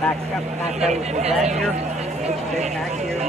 Back up, back here. Back here.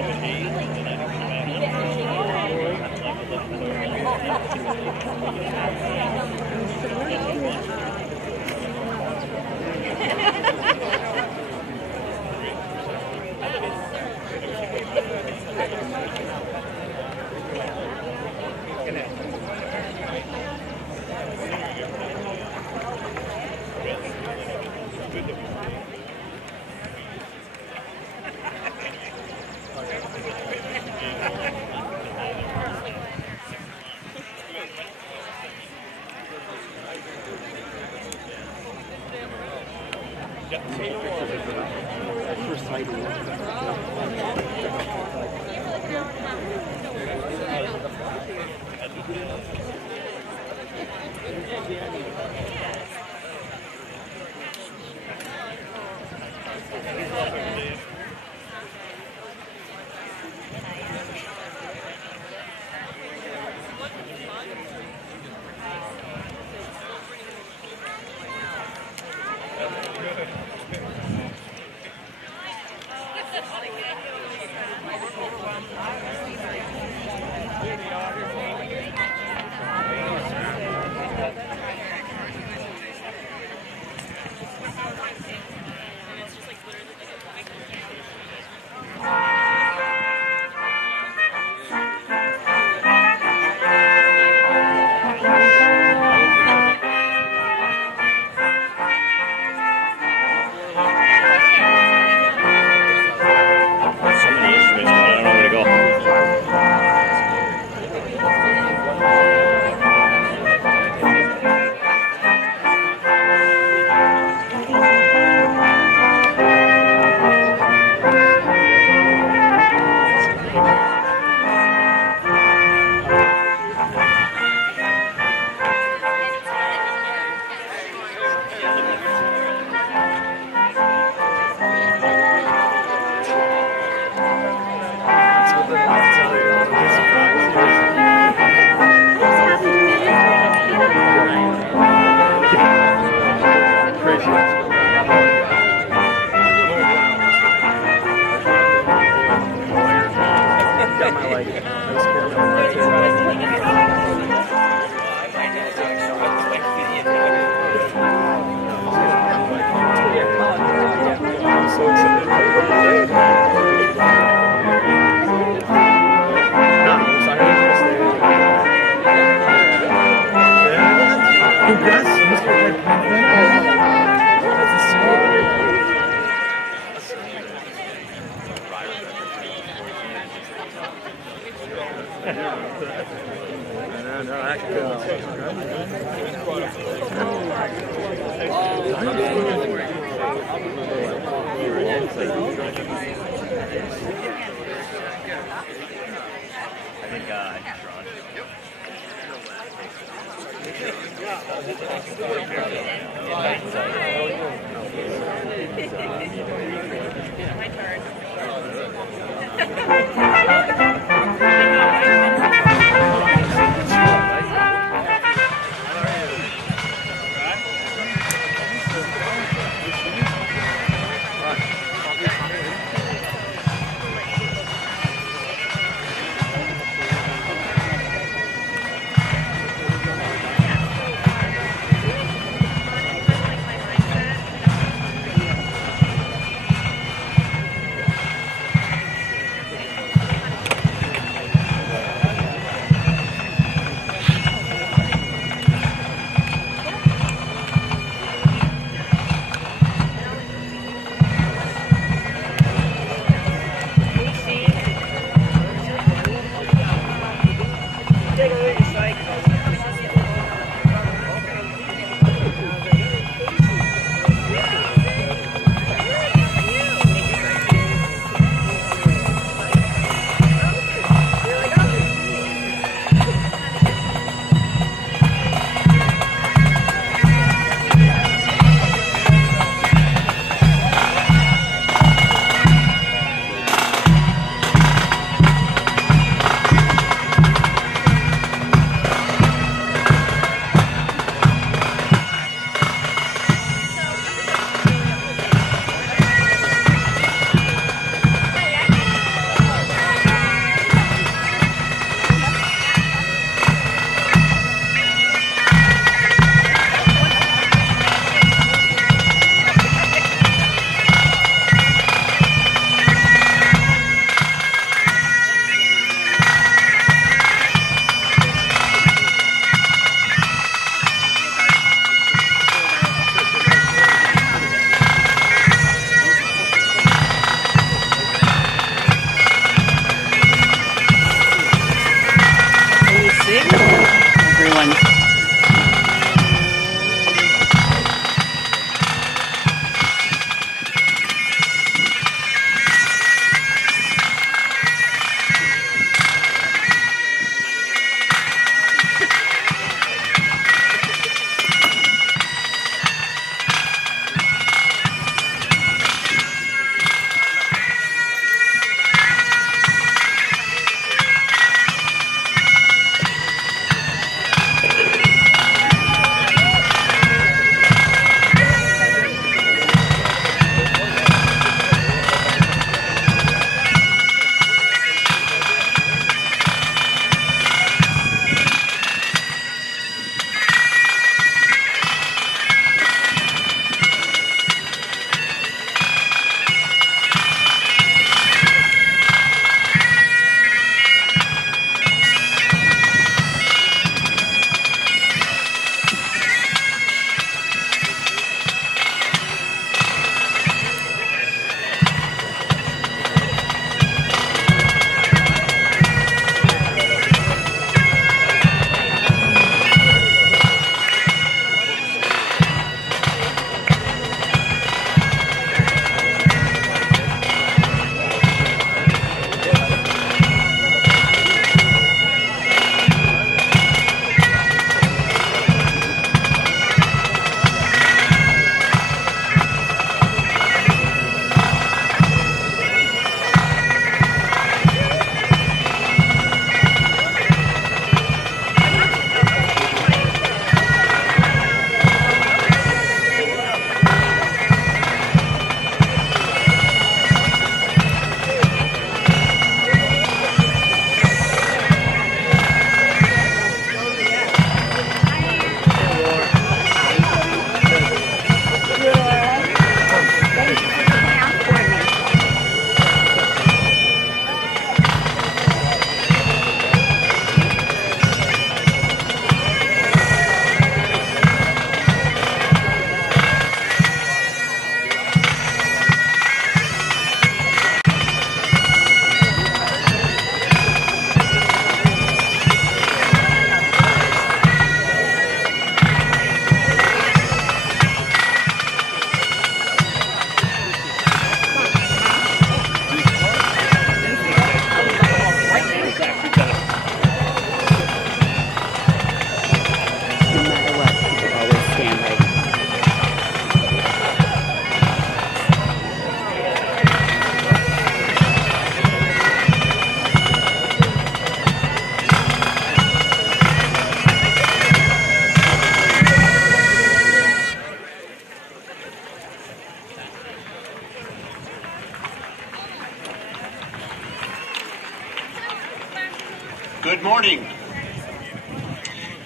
Good morning.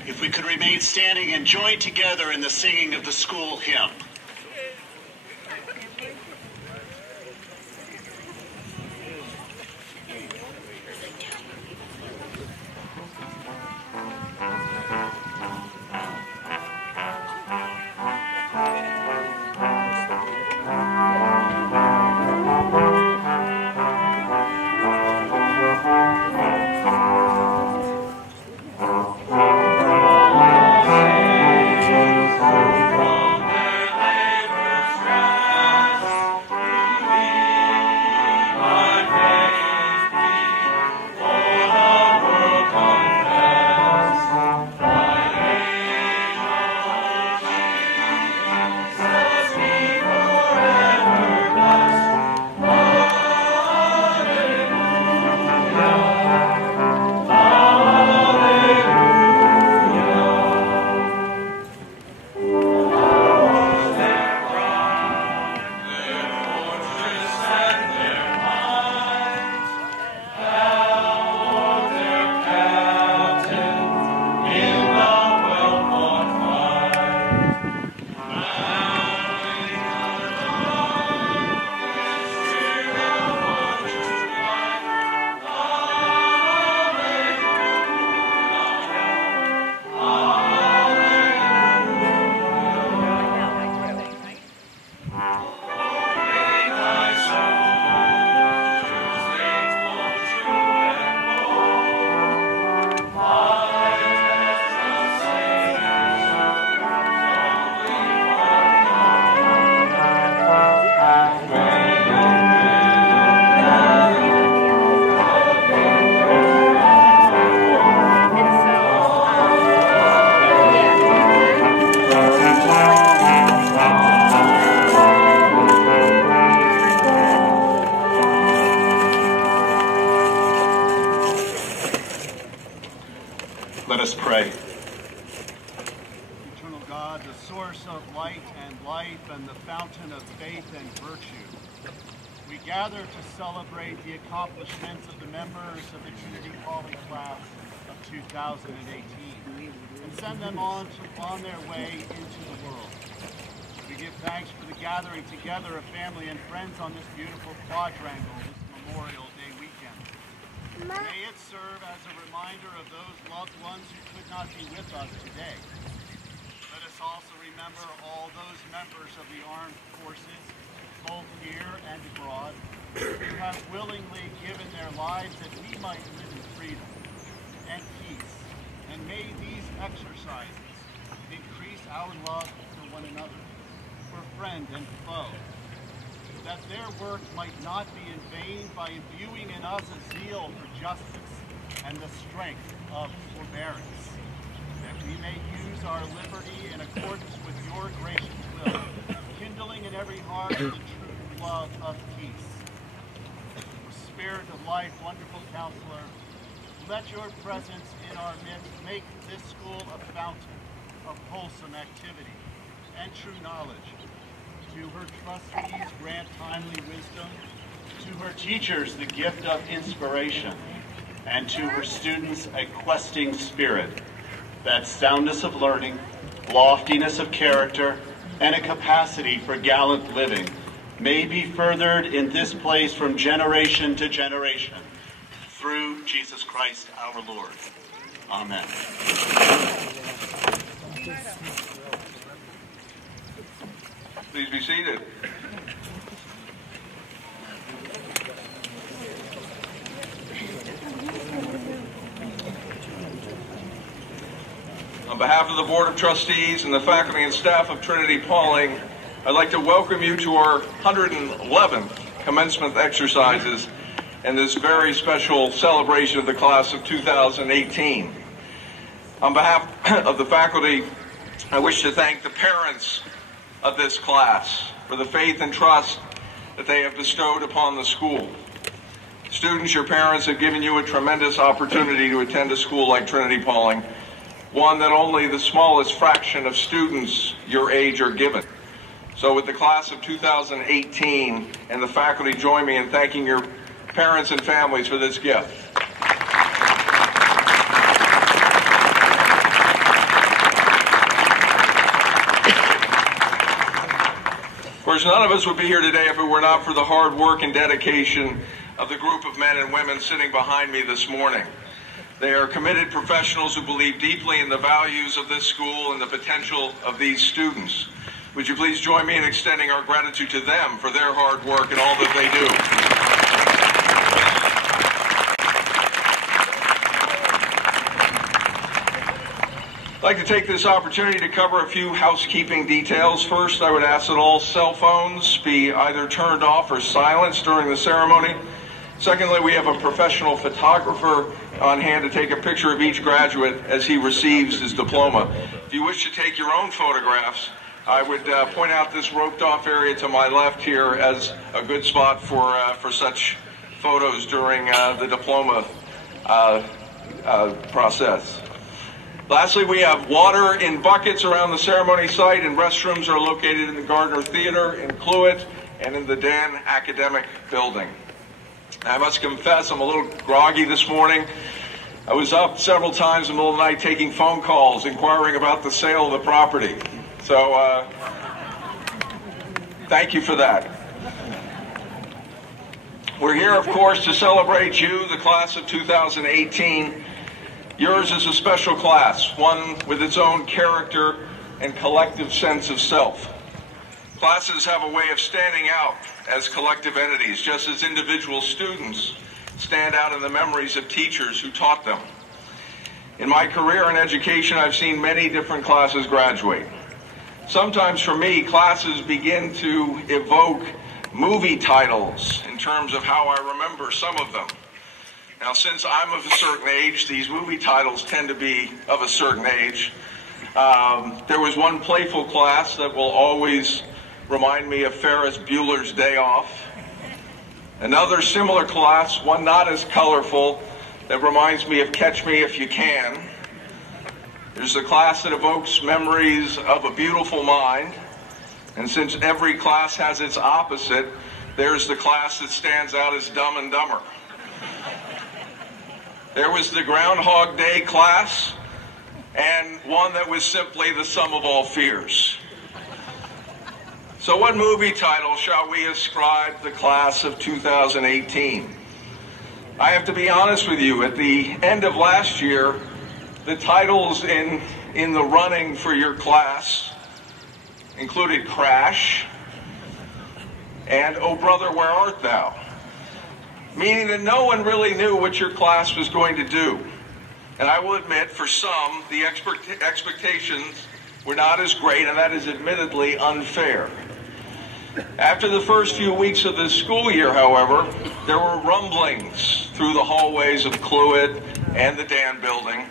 If we could remain standing and join together in the singing of the school hymn. Let us pray. Eternal God, the source of light and life and the fountain of faith and virtue, we gather to celebrate the accomplishments of the members of the Trinity-Pawling class of 2018 and send them on their way into the world. We give thanks for the gathering together of family and friends on this beautiful quadrangle this Memorial Day weekend. May it serve as a reminder of those loved ones who could not be with us today. Let us also remember all those members of the armed forces, both here and abroad, who have willingly given their lives that we might live in freedom and peace. And may these exercises increase our love for one another, for friend and foe, that their work might not be in vain by imbuing in us a zeal for justice and the strength of forbearance, that we may use our liberty in accordance with your gracious will, kindling in every heart the true love of peace. Spirit of life, wonderful counselor, let your presence in our midst make this school a fountain of wholesome activity and true knowledge. To her trustees, grant timely wisdom. To her teachers, the gift of inspiration. And to her students, a questing spirit, that soundness of learning, loftiness of character, and a capacity for gallant living may be furthered in this place from generation to generation, through Jesus Christ our Lord. Amen. Please be seated. On behalf of the Board of Trustees and the faculty and staff of Trinity-Pawling, I'd like to welcome you to our 111th commencement exercises and this very special celebration of the class of 2018. On behalf of the faculty, I wish to thank the parents of this class for the faith and trust that they have bestowed upon the school. Students, your parents have given you a tremendous opportunity to attend a school like Trinity-Pawling, one that only the smallest fraction of students your age are given. So with the class of 2018 and the faculty, join me in thanking your parents and families for this gift. course, none of us would be here today if it were not for the hard work and dedication of the group of men and women sitting behind me this morning. They are committed professionals who believe deeply in the values of this school and the potential of these students. Would you please join me in extending our gratitude to them for their hard work and all that they do. I'd like to take this opportunity to cover a few housekeeping details. First, I would ask that all cell phones be either turned off or silenced during the ceremony. Secondly, we have a professional photographer on hand to take a picture of each graduate as he receives his diploma. If you wish to take your own photographs, I would point out this roped-off area to my left here as a good spot for such photos during the diploma process. Lastly, we have water in buckets around the ceremony site, and restrooms are located in the Gardner Theater, in Cluett, and in the Dan Academic Building. I must confess, I'm a little groggy this morning. I was up several times in the middle of the night taking phone calls, inquiring about the sale of the property. So, thank you for that. We're here, of course, to celebrate you, the class of 2018. Yours is a special class, one with its own character and collective sense of self. Classes have a way of standing out as collective entities, just as individual students stand out in the memories of teachers who taught them. In my career in education, I've seen many different classes graduate. Sometimes for me, classes begin to evoke movie titles in terms of how I remember some of them. Now, since I'm of a certain age, these movie titles tend to be of a certain age. There was one playful class that will always remind me of Ferris Bueller's Day Off. Another similar class, one not as colorful, that reminds me of Catch Me If You Can. There's the class that evokes memories of a beautiful mind. And since every class has its opposite, there's the class that stands out as Dumb and Dumber. There was the Groundhog Day class, and one that was simply the sum of all fears. So what movie title shall we ascribe the class of 2018? I have to be honest with you, at the end of last year, the titles in the running for your class included Crash and Oh Brother, Where Art Thou? Meaning that no one really knew what your class was going to do. And I will admit, for some, the expectations were not as great, and that is admittedly unfair. After the first few weeks of the school year, however, there were rumblings through the hallways of Cluett and the Dan Building.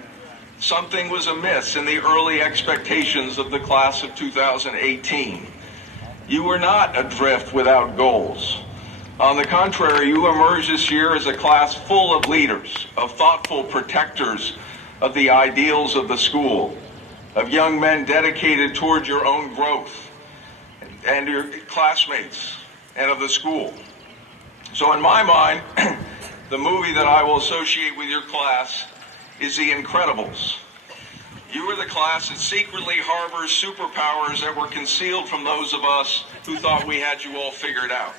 Something was amiss in the early expectations of the class of 2018. You were not adrift without goals. On the contrary, you emerged this year as a class full of leaders, of thoughtful protectors of the ideals of the school, of young men dedicated toward your own growth and your classmates and of the school. So in my mind, the movie that I will associate with your class is The Incredibles. You were the class that secretly harbors superpowers that were concealed from those of us who thought we had you all figured out.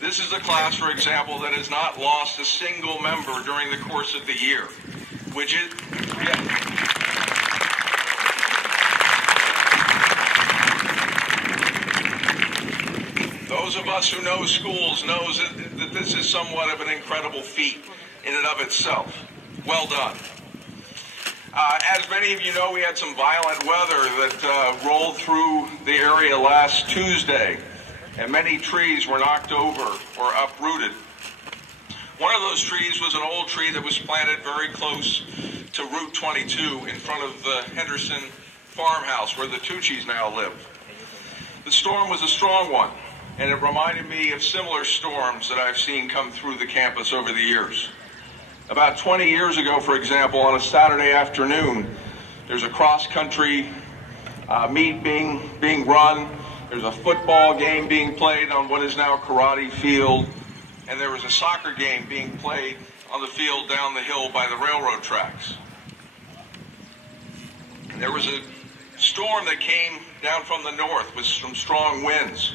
This is the class, for example, that has not lost a single member during the course of the year, which is, Those of us who know schools knows that this is somewhat of an incredible feat in and of itself. Well done. As many of you know, we had some violent weather that rolled through the area last Tuesday, and many trees were knocked over or uprooted. One of those trees was an old tree that was planted very close to Route 22 in front of the Henderson farmhouse where the Tucci's now live. The storm was a strong one, and it reminded me of similar storms that I've seen come through the campus over the years. About 20 years ago, for example, on a Saturday afternoon, there's a cross-country meet being run. There's a football game being played on what is now Karate Field, and there was a soccer game being played on the field down the hill by the railroad tracks. There was a storm that came down from the north with some strong winds.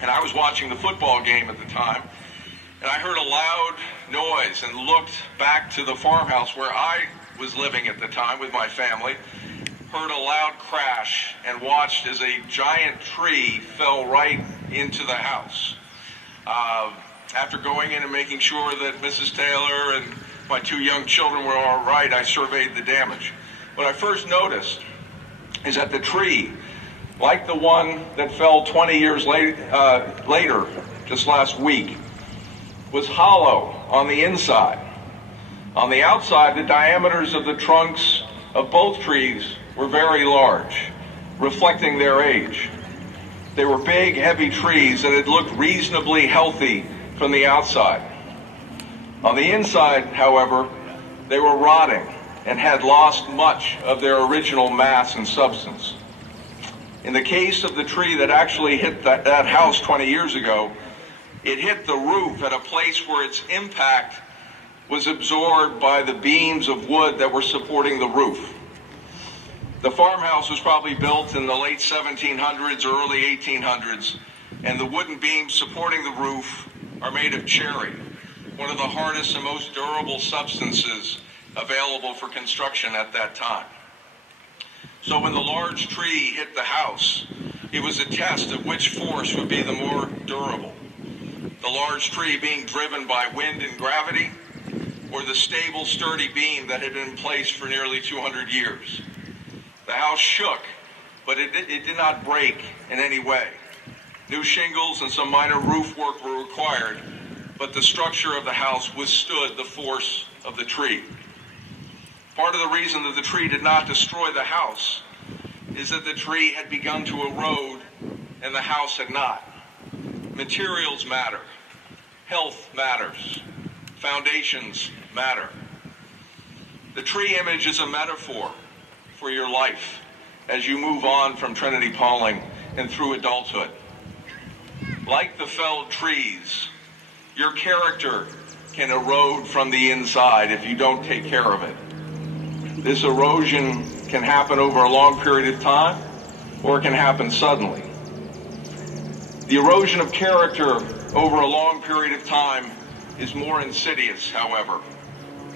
And I was watching the football game at the time, and I heard a loud noise and looked back to the farmhouse where I was living at the time with my family, heard a loud crash, and watched as a giant tree fell right into the house. After going in and making sure that Mrs. Taylor and my two young children were all right, I surveyed the damage. What I first noticed is that the tree, like the one that fell 20 years later, just last week, was hollow on the inside. On the outside, the diameters of the trunks of both trees were very large, reflecting their age. They were big, heavy trees that had looked reasonably healthy from the outside. On the inside, however, they were rotting and had lost much of their original mass and substance. In the case of the tree that actually hit that house 20 years ago, it hit the roof at a place where its impact was absorbed by the beams of wood that were supporting the roof. The farmhouse was probably built in the late 1700s, early 1800s, and the wooden beams supporting the roof are made of cherry, one of the hardest and most durable substances available for construction at that time. So when the large tree hit the house, it was a test of which force would be the more durable. The large tree being driven by wind and gravity, or the stable, sturdy beam that had been in place for nearly 200 years. The house shook, but it did not break in any way. New shingles and some minor roof work were required, but the structure of the house withstood the force of the tree. Part of the reason that the tree did not destroy the house is that the tree had begun to erode and the house had not. Materials matter. Health matters. Foundations matter. The tree image is a metaphor for your life as you move on from Trinity-Pawling and through adulthood. Like the felled trees, your character can erode from the inside if you don't take care of it. This erosion can happen over a long period of time, or it can happen suddenly. The erosion of character over a long period of time is more insidious, however,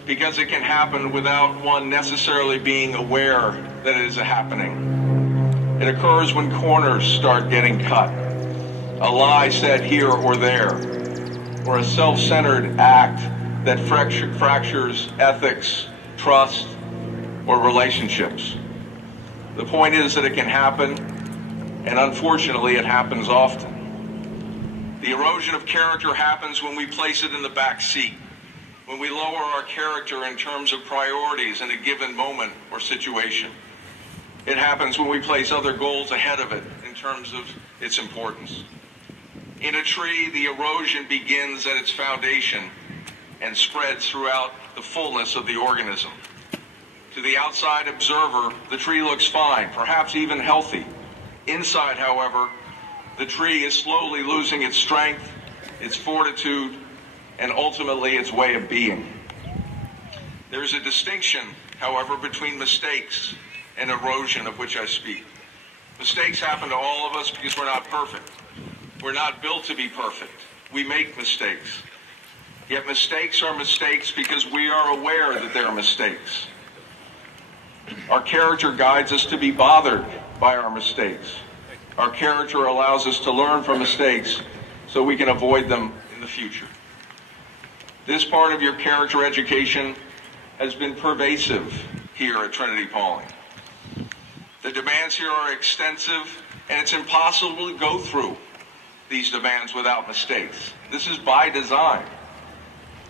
because it can happen without one necessarily being aware that it is happening. It occurs when corners start getting cut, a lie said here or there, or a self-centered act that fractures ethics, trust, or relationships. The point is that it can happen, and unfortunately it happens often. The erosion of character happens when we place it in the back seat, when we lower our character in terms of priorities in a given moment or situation. It happens when we place other goals ahead of it in terms of its importance. In a tree, the erosion begins at its foundation and spreads throughout the fullness of the organism. To the outside observer, the tree looks fine, perhaps even healthy. Inside, however, the tree is slowly losing its strength, its fortitude, and ultimately its way of being. There is a distinction, however, between mistakes and erosion of which I speak. Mistakes happen to all of us because we're not perfect. We're not built to be perfect. We make mistakes. Yet mistakes are mistakes because we are aware that they are mistakes. Our character guides us to be bothered by our mistakes. Our character allows us to learn from mistakes so we can avoid them in the future. This part of your character education has been pervasive here at Trinity-Pawling. The demands here are extensive, and it's impossible to go through these demands without mistakes. This is by design.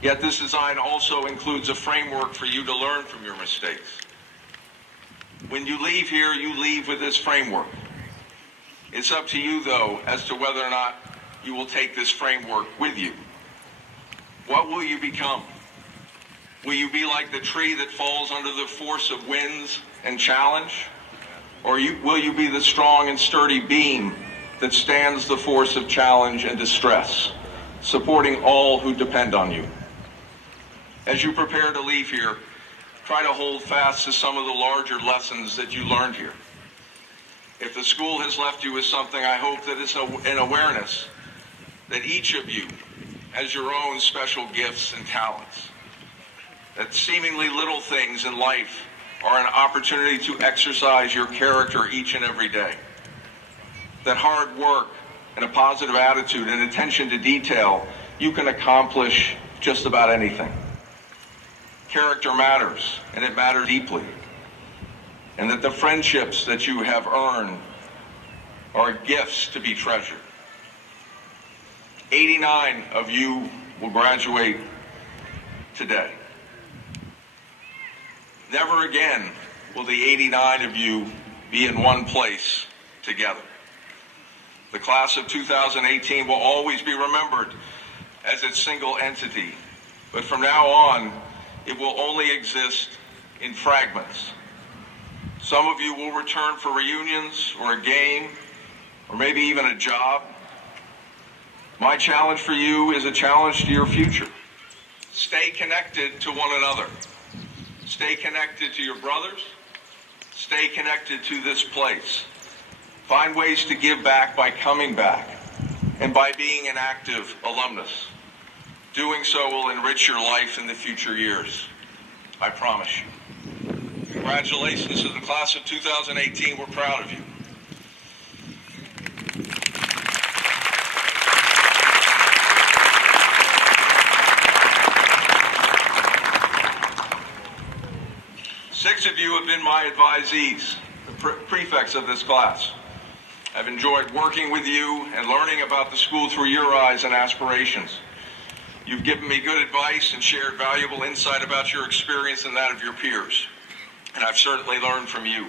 Yet this design also includes a framework for you to learn from your mistakes. When you leave here, you leave with this framework. It's up to you, though, as to whether or not you will take this framework with you. What will you become? Will you be like the tree that falls under the force of winds and challenge? Or will you be the strong and sturdy beam that stands the force of challenge and distress, supporting all who depend on you? As you prepare to leave here, try to hold fast to some of the larger lessons that you learned here. If the school has left you with something, I hope that it's an awareness that each of you has your own special gifts and talents, that seemingly little things in life are an opportunity to exercise your character each and every day, that hard work and a positive attitude and attention to detail, you can accomplish just about anything. Character matters, and it matters deeply, and that the friendships that you have earned are gifts to be treasured. 89 of you will graduate today. Never again will the 89 of you be in one place together. The class of 2018 will always be remembered as its single entity, but from now on, it will only exist in fragments. Some of you will return for reunions or a game, or maybe even a job. My challenge for you is a challenge to your future. Stay connected to one another. Stay connected to your brothers. Stay connected to this place. Find ways to give back by coming back and by being an active alumnus. Doing so will enrich your life in the future years. I promise you. Congratulations to the class of 2018. We're proud of you. Six of you have been my advisees, the prefects of this class. I've enjoyed working with you and learning about the school through your eyes and aspirations. You've given me good advice and shared valuable insight about your experience and that of your peers. And I've certainly learned from you.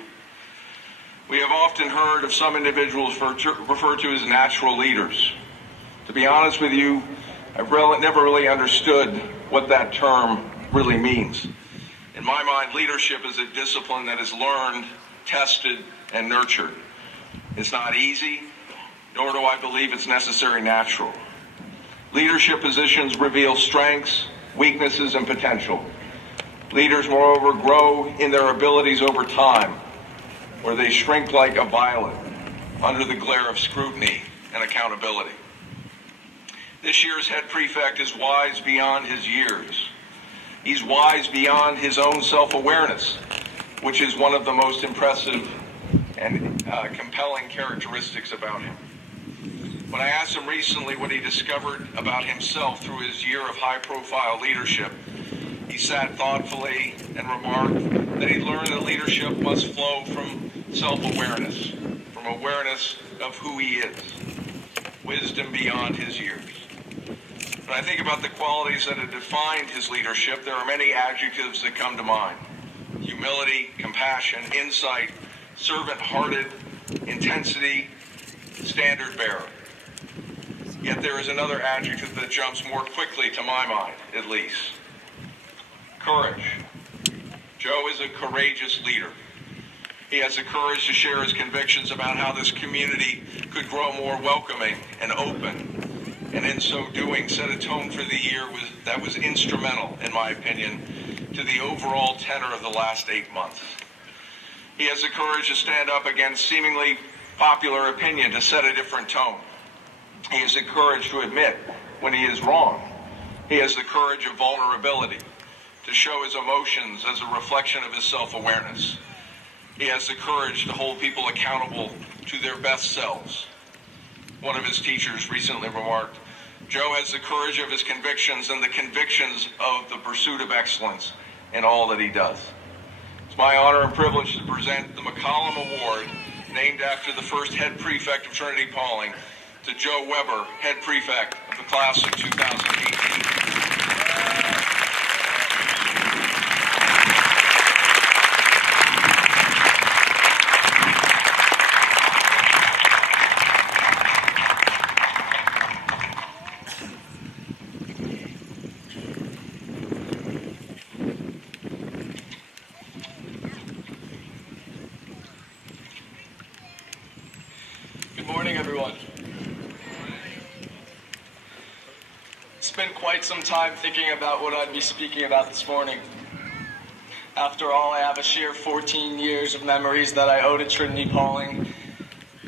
We have often heard of some individuals referred to as natural leaders. To be honest with you, I've never really understood what that term really means. In my mind, leadership is a discipline that is learned, tested, and nurtured. It's not easy, nor do I believe it's necessarily natural. Leadership positions reveal strengths, weaknesses, and potential. Leaders, moreover, grow in their abilities over time, where they shrink like a violet under the glare of scrutiny and accountability. This year's head prefect is wise beyond his years. He's wise beyond his own self-awareness, which is one of the most impressive and compelling characteristics about him. When I asked him recently what he discovered about himself through his year of high-profile leadership, he sat thoughtfully and remarked that he learned that leadership must flow from self-awareness, from awareness of who he is, wisdom beyond his years. When I think about the qualities that have defined his leadership, there are many adjectives that come to mind: humility, compassion, insight, servant-hearted, intensity, standard-bearer. Yet there is another adjective that jumps more quickly to my mind, at least: courage. Joe is a courageous leader. He has the courage to share his convictions about how this community could grow more welcoming and open, and in so doing set a tone for the year that was instrumental, in my opinion, to the overall tenor of the last 8 months. He has the courage to stand up against seemingly popular opinion to set a different tone. He has the courage to admit when he is wrong. He has the courage of vulnerability, to show his emotions as a reflection of his self-awareness. He has the courage to hold people accountable to their best selves. One of his teachers recently remarked, Joe has the courage of his convictions and the convictions of the pursuit of excellence in all that he does. It's my honor and privilege to present the McCollum Award, named after the first head prefect of Trinity-Pawling, to Joe Weber, head prefect of the class of 2018. Good morning, everyone. Spent quite some time thinking about what I'd be speaking about this morning. After all, I have a sheer 14 years of memories that I owe to Trinity-Pawling,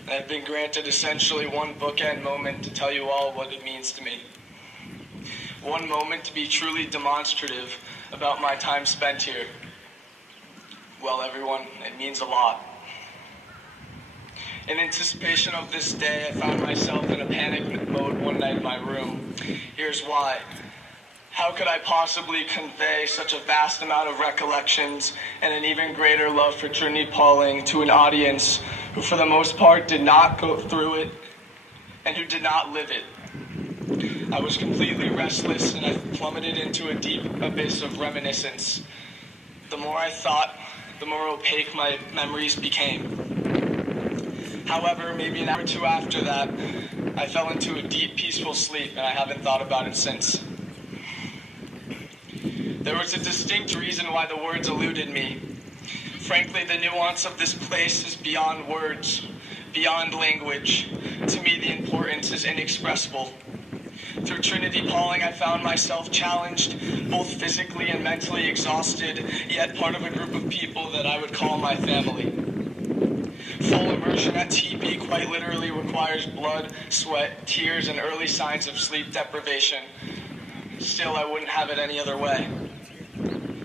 and I've been granted essentially one bookend moment to tell you all what it means to me. One moment to be truly demonstrative about my time spent here. Well, everyone, it means a lot. In anticipation of this day, I found myself in a panic mode one night in my room. Here's why. How could I possibly convey such a vast amount of recollections and an even greater love for Trinity-Pawling to an audience who for the most part did not go through it and who did not live it? I was completely restless and I plummeted into a deep abyss of reminiscence. The more I thought, the more opaque my memories became. However, maybe an hour or two after that, I fell into a deep, peaceful sleep, and I haven't thought about it since. There was a distinct reason why the words eluded me. Frankly, the nuance of this place is beyond words, beyond language. To me, the importance is inexpressible. Through Trinity-Pawling, I found myself challenged, both physically and mentally exhausted, yet part of a group of people that I would call my family. Full immersion at TP quite literally requires blood, sweat, tears, and early signs of sleep deprivation. Still, I wouldn't have it any other way.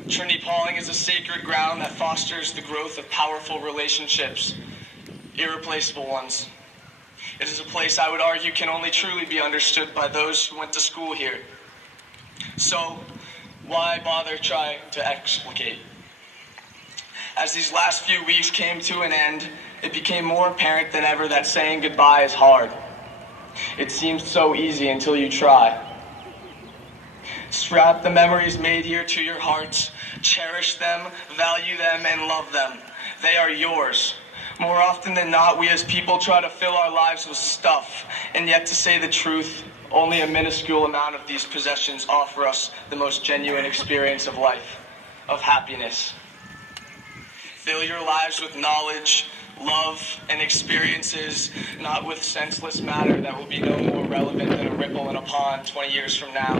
Trinity-Pawling is a sacred ground that fosters the growth of powerful relationships, irreplaceable ones. It is a place I would argue can only truly be understood by those who went to school here. So, why bother trying to explicate? As these last few weeks came to an end, it became more apparent than ever that saying goodbye is hard. It seems so easy until you try. Strap the memories made here to your hearts, cherish them, value them, and love them. They are yours. More often than not, we as people try to fill our lives with stuff, and yet to say the truth, only a minuscule amount of these possessions offer us the most genuine experience of life, of happiness. Fill your lives with knowledge, love, and experiences, not with senseless matter that will be no more relevant than a ripple in a pond 20 years from now.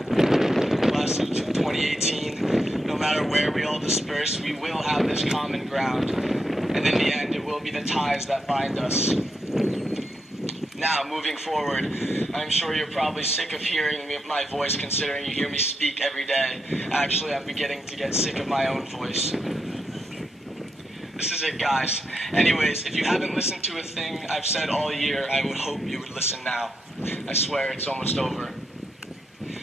Class of 2018, no matter where we all disperse, we will have this common ground, and in the end, it will be the ties that bind us. Now, moving forward, I'm sure you're probably sick of hearing my voice, considering you hear me speak every day. Actually, I'm beginning to get sick of my own voice. This is it, guys. Anyways, if you haven't listened to a thing I've said all year, I would hope you would listen now. I swear it's almost over.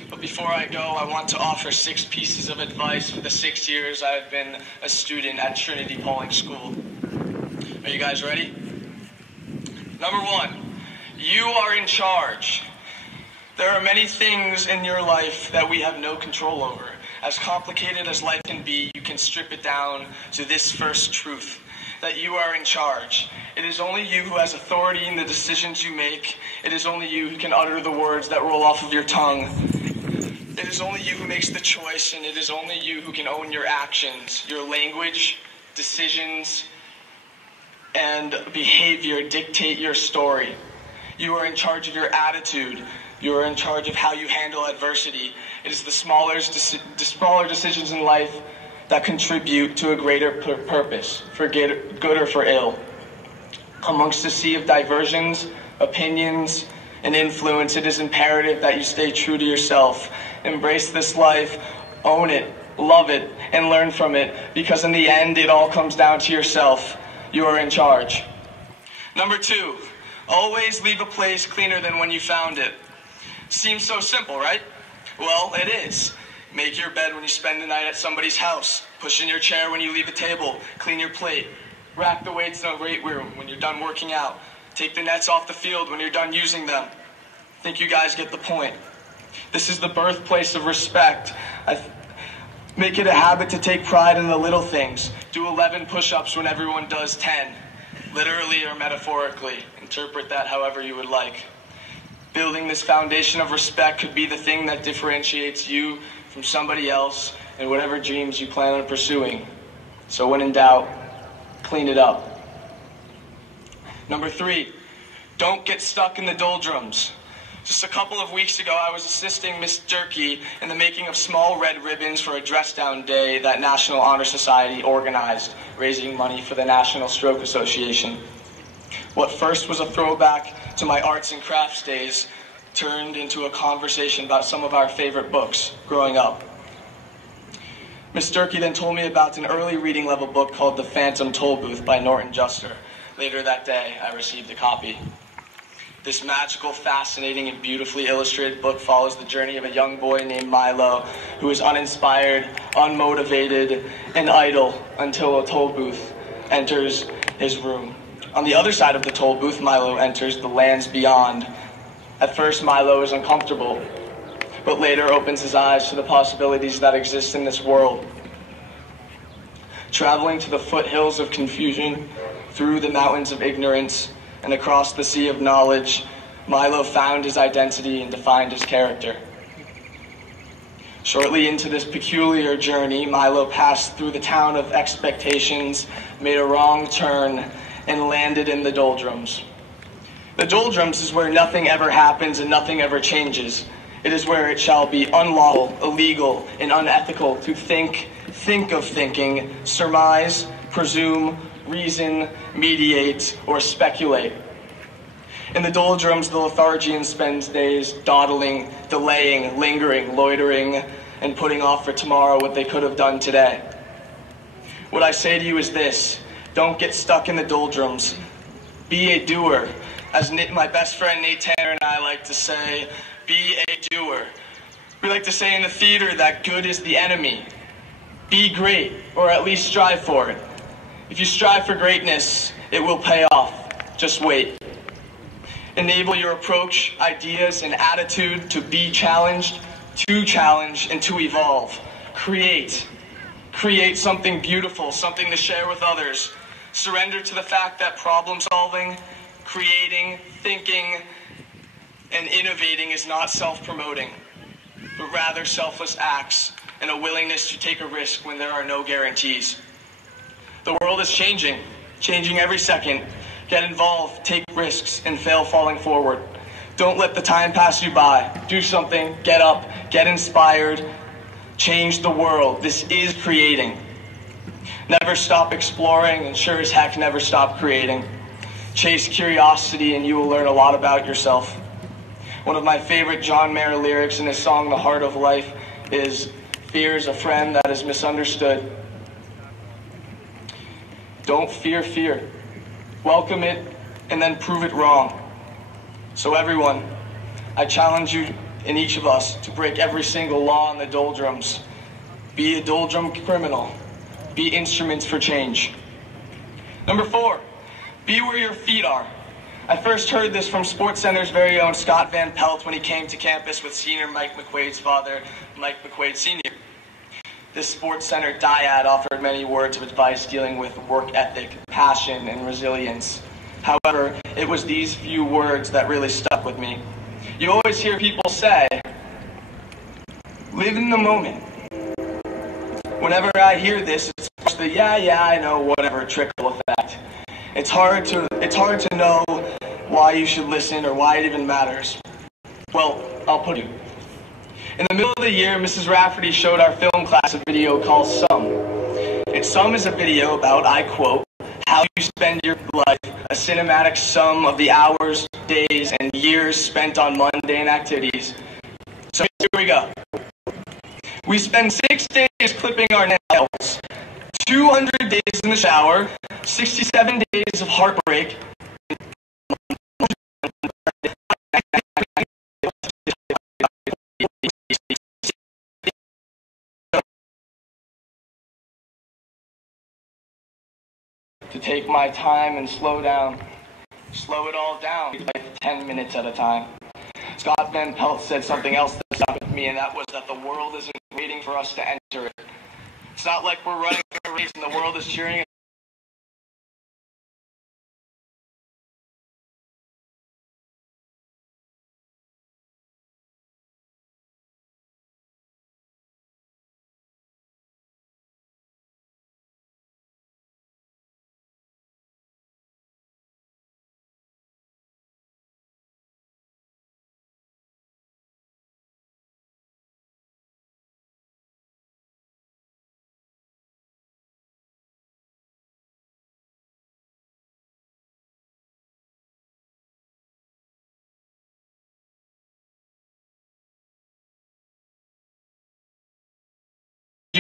But before I go, I want to offer 6 pieces of advice for the 6 years I've been a student at Trinity-Pawling School. Are you guys ready? Number 1, you are in charge. There are many things in your life that we have no control over. As complicated as life can be, you can strip it down to this first truth, that you are in charge. It is only you who has authority in the decisions you make. It is only you who can utter the words that roll off of your tongue. It is only you who makes the choice, and it is only you who can own your actions. Your language, decisions, and behavior dictate your story. You are in charge of your attitude. You are in charge of how you handle adversity. It is the smaller decisions in life that contribute to a greater purpose, for good or for ill. Amongst a sea of diversions, opinions, and influence, it is imperative that you stay true to yourself. Embrace this life, own it, love it, and learn from it, because in the end, it all comes down to yourself. You are in charge. Number 2, always leave a place cleaner than when you found it. Seems so simple, right? Well, it is. Make your bed when you spend the night at somebody's house. Push in your chair when you leave a table. Clean your plate. Rack the weights in the weight room when you're done working out. Take the nets off the field when you're done using them. I think you guys get the point. This is the birthplace of respect. Make it a habit to take pride in the little things. Do 11 push-ups when everyone does 10. Literally or metaphorically. Interpret that however you would like. Building this foundation of respect could be the thing that differentiates you from somebody else and whatever dreams you plan on pursuing. So when in doubt, clean it up. Number 3, don't get stuck in the doldrums. Just a couple of weeks ago, I was assisting Miss Durkee in the making of small red ribbons for a dress-down day that National Honor Society organized, raising money for the National Stroke Association. What first was a throwback to my arts and crafts days turned into a conversation about some of our favorite books growing up. Miss Durkee then told me about an early reading level book called The Phantom Tollbooth by Norton Juster. Later that day, I received a copy. This magical, fascinating, and beautifully illustrated book follows the journey of a young boy named Milo who is uninspired, unmotivated, and idle until a toll booth enters his room. On the other side of the toll booth, Milo enters the lands beyond. At first, Milo is uncomfortable, but later opens his eyes to the possibilities that exist in this world. Traveling to the foothills of confusion, through the mountains of ignorance, and across the sea of knowledge, Milo found his identity and defined his character. Shortly into this peculiar journey, Milo passed through the town of expectations, made a wrong turn, and landed in the doldrums. The doldrums is where nothing ever happens and nothing ever changes. It is where it shall be unlawful, illegal, and unethical to think of thinking, surmise, presume, reason, mediate, or speculate. In the doldrums, the lethargian spends days dawdling, delaying, lingering, loitering, and putting off for tomorrow what they could have done today. What I say to you is this: don't get stuck in the doldrums. Be a doer. As my best friend Nate Tanner and I like to say, be a doer. We like to say in the theater that good is the enemy. Be great, or at least strive for it. If you strive for greatness, it will pay off. Just wait. Enable your approach, ideas, and attitude to be challenged, to challenge, and to evolve. Create. Create something beautiful, something to share with others. Surrender to the fact that problem solving, creating, thinking, and innovating is not self-promoting, but rather selfless acts and a willingness to take a risk when there are no guarantees. The world is changing every second. Get involved, take risks, and fail falling forward. Don't let the time pass you by. Do something, get up, get inspired, change the world. This is creating. Never stop exploring, and sure as heck never stop creating. Chase curiosity and you will learn a lot about yourself. One of my favorite John Mayer lyrics in his song The Heart of Life is, "Fear is a friend that is misunderstood." Don't fear fear. Welcome it and then prove it wrong. So everyone, I challenge you and each of us to break every single law in the doldrums. Be a doldrum criminal. Be instruments for change. Number 4, be where your feet are. I first heard this from SportsCenter's very own Scott Van Pelt when he came to campus with senior Mike McQuaid's father, Mike McQuaid Sr. This SportsCenter dyad offered many words of advice dealing with work ethic, passion, and resilience. However, it was these few words that really stuck with me. You always hear people say, live in the moment. Whenever I hear this, it's the yeah, I know, whatever trickle effect. It's hard to know why you should listen or why it even matters. Well, I'll put it. In the middle of the year, Mrs. Rafferty showed our film class a video called Sum. And Sum is a video about, I quote, how you spend your life, a cinematic sum of the hours, days, and years spent on mundane activities. So here we go. We spend 6 days clipping our nails, 200 days in the shower, 67 days of heartbreak, to take my time and slow it all down, like 10 minutes at a time. Scott Van Pelt said something else that stuck with me, and that was that the world isn't waiting for us to enter it. It's not like we're running a race and the world is cheering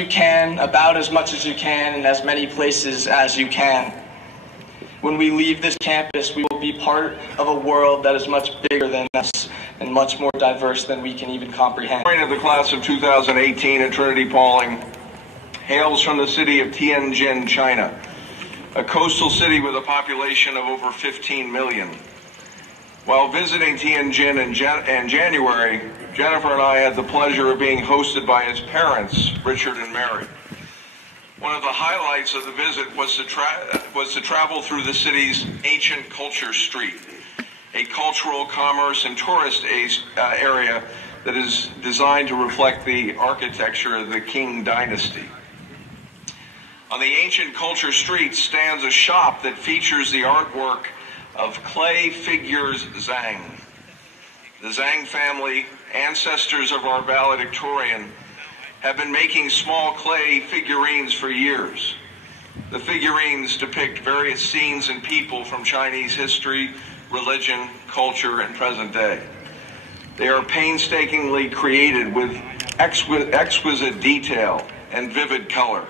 you can, about as much as you can, in as many places as you can. When we leave this campus, we will be part of a world that is much bigger than us and much more diverse than we can even comprehend. Of the class of 2018 at Trinity-Pawling hails from the city of Tianjin, China, a coastal city with a population of over 15 million. While visiting Tianjin in January, Jennifer and I had the pleasure of being hosted by his parents, Richard and Mary. One of the highlights of the visit was to travel through the city's ancient culture street, a cultural, commerce, and tourist area that is designed to reflect the architecture of the Qing dynasty. On the ancient culture street stands a shop that features the artwork of clay figures Zhang. The Zhang family, ancestors of our valedictorian, have been making small clay figurines for years. The figurines depict various scenes and people from Chinese history, religion, culture, and present day. They are painstakingly created with exquisite detail and vivid color.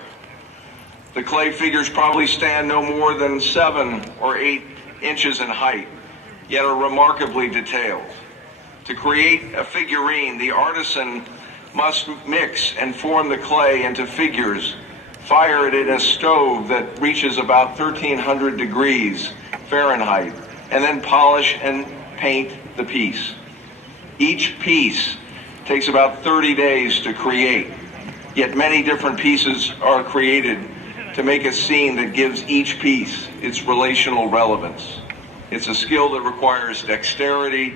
The clay figures probably stand no more than 7 or 8 inches in height, yet are remarkably detailed. To create a figurine, the artisan must mix and form the clay into figures, fire it in a stove that reaches about 1,300 degrees Fahrenheit, and then polish and paint the piece. Each piece takes about 30 days to create, yet many different pieces are created to make a scene that gives each piece its relational relevance. It's a skill that requires dexterity,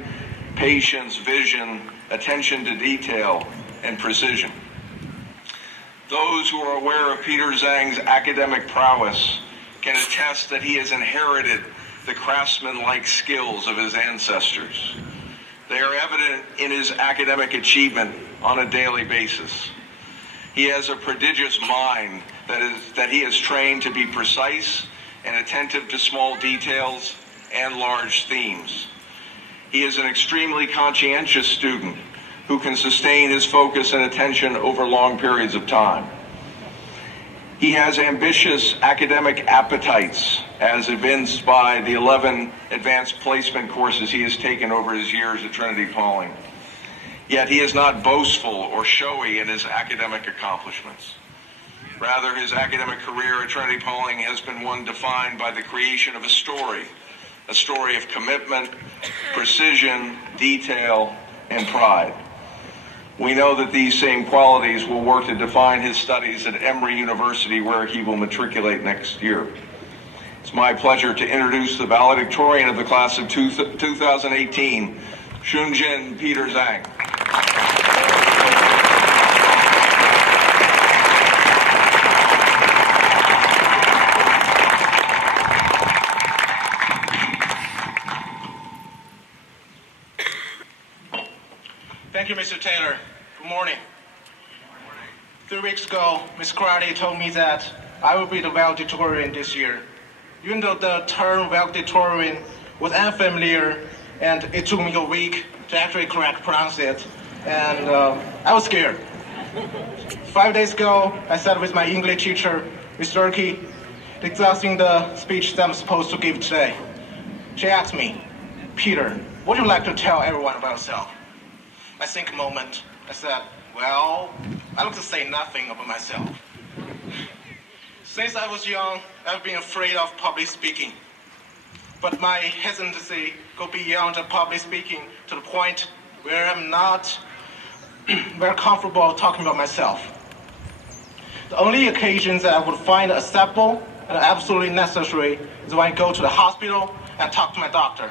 patience, vision, attention to detail, and precision. Those who are aware of Peter Zhang's academic prowess can attest that he has inherited the craftsman-like skills of his ancestors. They are evident in his academic achievement on a daily basis. He has a prodigious mind that he has trained to be precise and attentive to small details and large themes. He is an extremely conscientious student who can sustain his focus and attention over long periods of time. He has ambitious academic appetites, as evinced by the 11 advanced placement courses he has taken over his years at Trinity-Pawling. Yet he is not boastful or showy in his academic accomplishments. Rather, his academic career at Trinity-Pawling has been one defined by the creation of a story of commitment, precision, detail, and pride. We know that these same qualities will work to define his studies at Emory University, where he will matriculate next year. It's my pleasure to introduce the valedictorian of the class of 2018, Shunjin Peter Zhang. Thank you, Mr. Taylor. Good morning. 3 weeks ago, Ms. Crowley told me that I will be the valedictorian this year. Even though the term valedictorian was unfamiliar and it took me a week to actually pronounce it, and I was scared. 5 days ago, I sat with my English teacher, Ms. Durkee, discussing the speech that I'm supposed to give today. She asked me, "Peter, what would you like to tell everyone about yourself?" I think a moment. I said, "Well, I like to say nothing about myself. Since I was young, I've been afraid of public speaking. But my hesitancy goes beyond the public speaking to the point where I'm not very comfortable talking about myself. The only occasions that I would find acceptable and absolutely necessary is when I go to the hospital and talk to my doctor.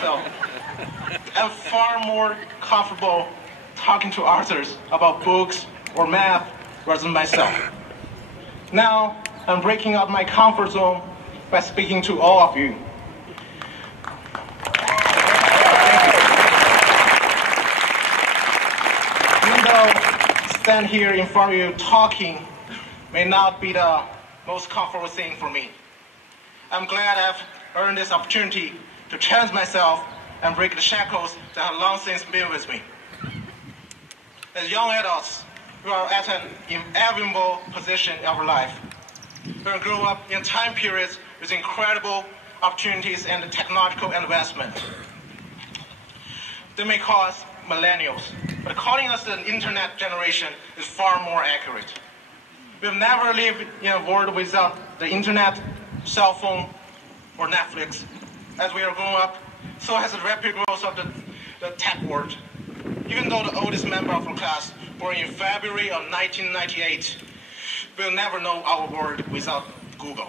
So I'm far more comfortable talking to others about books or math rather than myself. Now, I'm breaking out my comfort zone by speaking to all of you. Even though stand here in front of you talking may not be the most comfortable thing for me, I'm glad I've earned this opportunity to challenge myself and break the shackles that have long since been with me. As young adults, we are at an enviable position in our life. We grow up in time periods with incredible opportunities and technological advancement. They may call us millennials, but calling us the internet generation is far more accurate. We've never lived in a world without the internet, cell phone, or Netflix. As we are growing up, so has the rapid growth of the tech world. Even though the oldest member of our class, born in February of 1998, will never know our world without Google.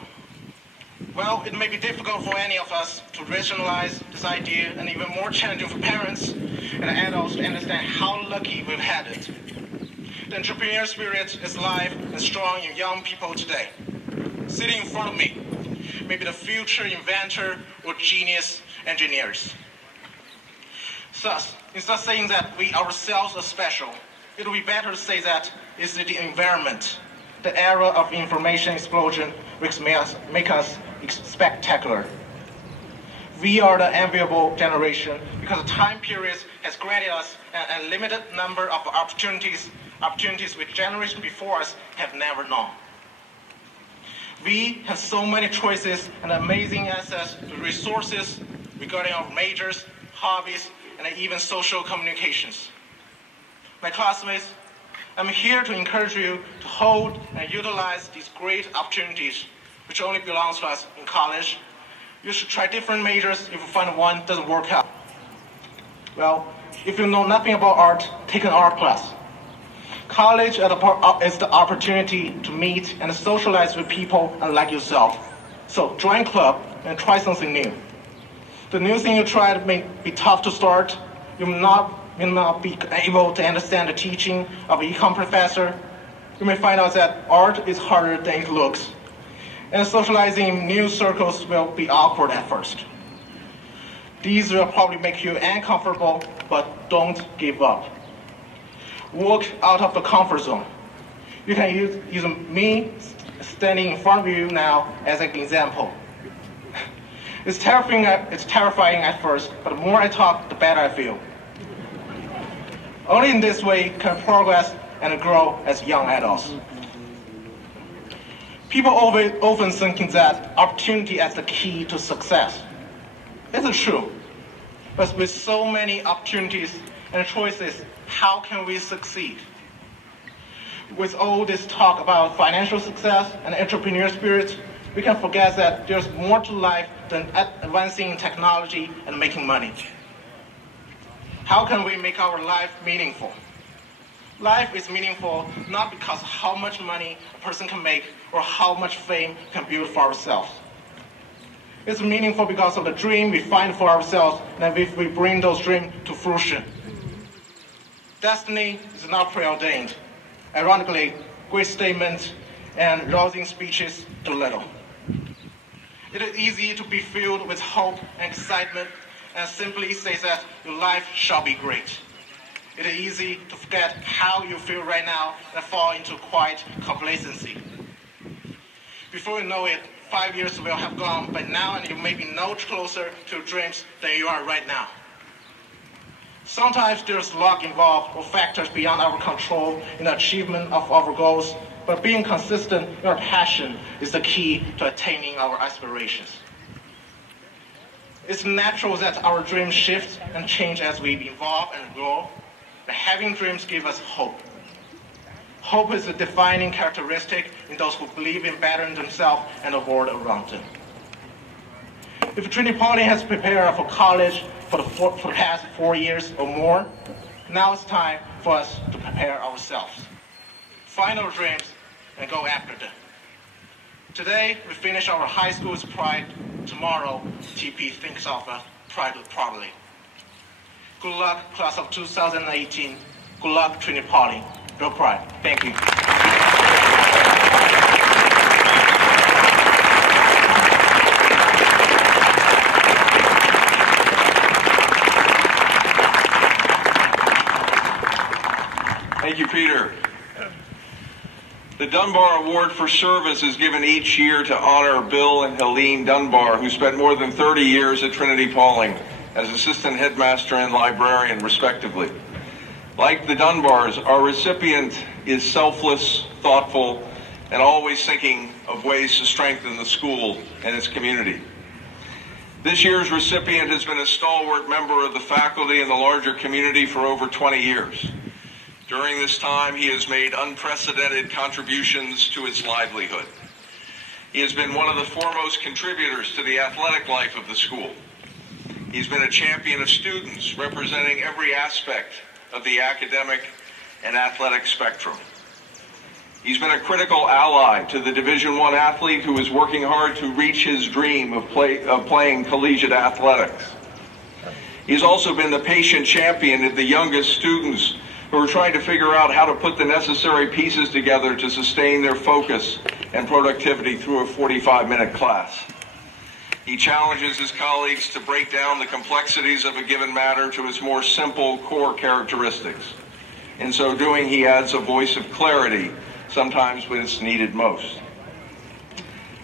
Well, it may be difficult for any of us to rationalize this idea, and even more challenging for parents and adults to understand how lucky we've had it. The entrepreneurial spirit is alive and strong in young people today. Sitting in front of me may be the future inventor or genius engineers. Thus, instead of saying that we ourselves are special, it would be better to say that it's the environment, the era of information explosion, which make us spectacular. We are the enviable generation because the time period has granted us an unlimited number of opportunities which generations before us have never known. We have so many choices and amazing access to resources regarding our majors, hobbies, and even social communications. My classmates, I'm here to encourage you to hold and utilize these great opportunities, which only belongs to us in college. You should try different majors if you find one doesn't work out. Well, if you know nothing about art, take an art class. College is the opportunity to meet and socialize with people like yourself. So join a club and try something new. The new thing you try may be tough to start. You will not be able to understand the teaching of an econ professor. You may find out that art is harder than it looks. And socializing in new circles will be awkward at first. These will probably make you uncomfortable, but don't give up. Walk out of the comfort zone. You can use me standing in front of you now as an example. It's terrifying at first, but the more I talk, the better I feel. Only in this way can progress and grow as young adults. People often think that opportunity is the key to success. It's true, but with so many opportunities and choices, how can we succeed? With all this talk about financial success and entrepreneurial spirit, we can forget that there's more to life than advancing in technology and making money. How can we make our life meaningful? Life is meaningful not because of how much money a person can make or how much fame can build for ourselves. It's meaningful because of the dream we find for ourselves and if we bring those dreams to fruition. Destiny is not preordained. Ironically, great statements and rousing speeches do little. It is easy to be filled with hope and excitement and simply say that your life shall be great. It is easy to forget how you feel right now and fall into quiet complacency. Before you know it, 5 years will have gone by now and you may be no closer to your dreams than you are right now. Sometimes there's luck involved or factors beyond our control in the achievement of our goals, but being consistent in our passion is the key to attaining our aspirations. It's natural that our dreams shift and change as we evolve and grow, but having dreams gives us hope. Hope is a defining characteristic in those who believe in bettering themselves and the world around them. If Trinity-Pawling has prepared for college for the past 4 years or more, now it's time for us to prepare ourselves. Find our dreams and go after them. Today, we finish our high school's pride. Tomorrow, TP thinks of us proudly. Good luck, class of 2018. Good luck, Trinity-Pawling. Real pride. Thank you. Thank you, Peter. The Dunbar Award for Service is given each year to honor Bill and Helene Dunbar, who spent more than 30 years at Trinity-Pawling as assistant headmaster and librarian, respectively. Like the Dunbars, our recipient is selfless, thoughtful, and always thinking of ways to strengthen the school and its community. This year's recipient has been a stalwart member of the faculty and the larger community for over 20 years. During this time, he has made unprecedented contributions to its livelihood. He has been one of the foremost contributors to the athletic life of the school. He's been a champion of students, representing every aspect of the academic and athletic spectrum. He's been a critical ally to the Division I athlete who is working hard to reach his dream of playing collegiate athletics. He's also been the patient champion of the youngest students who are trying to figure out how to put the necessary pieces together to sustain their focus and productivity through a 45-minute class. He challenges his colleagues to break down the complexities of a given matter to its more simple core characteristics. In so doing, he adds a voice of clarity, sometimes when it's needed most.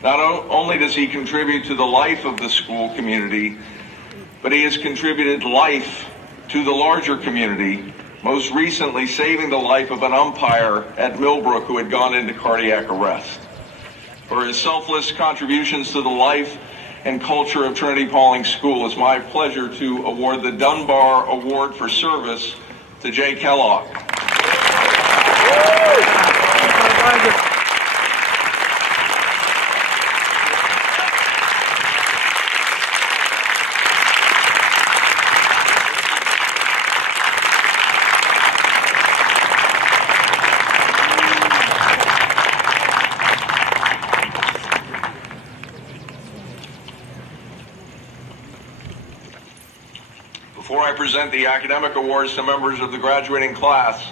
Not only does he contribute to the life of the school community, but he has contributed life to the larger community, most recently saving the life of an umpire at Millbrook who had gone into cardiac arrest. For his selfless contributions to the life and culture of Trinity-Pawling School, it's my pleasure to award the Dunbar Award for Service to Jay Kellogg. Before I present the academic awards to members of the graduating class,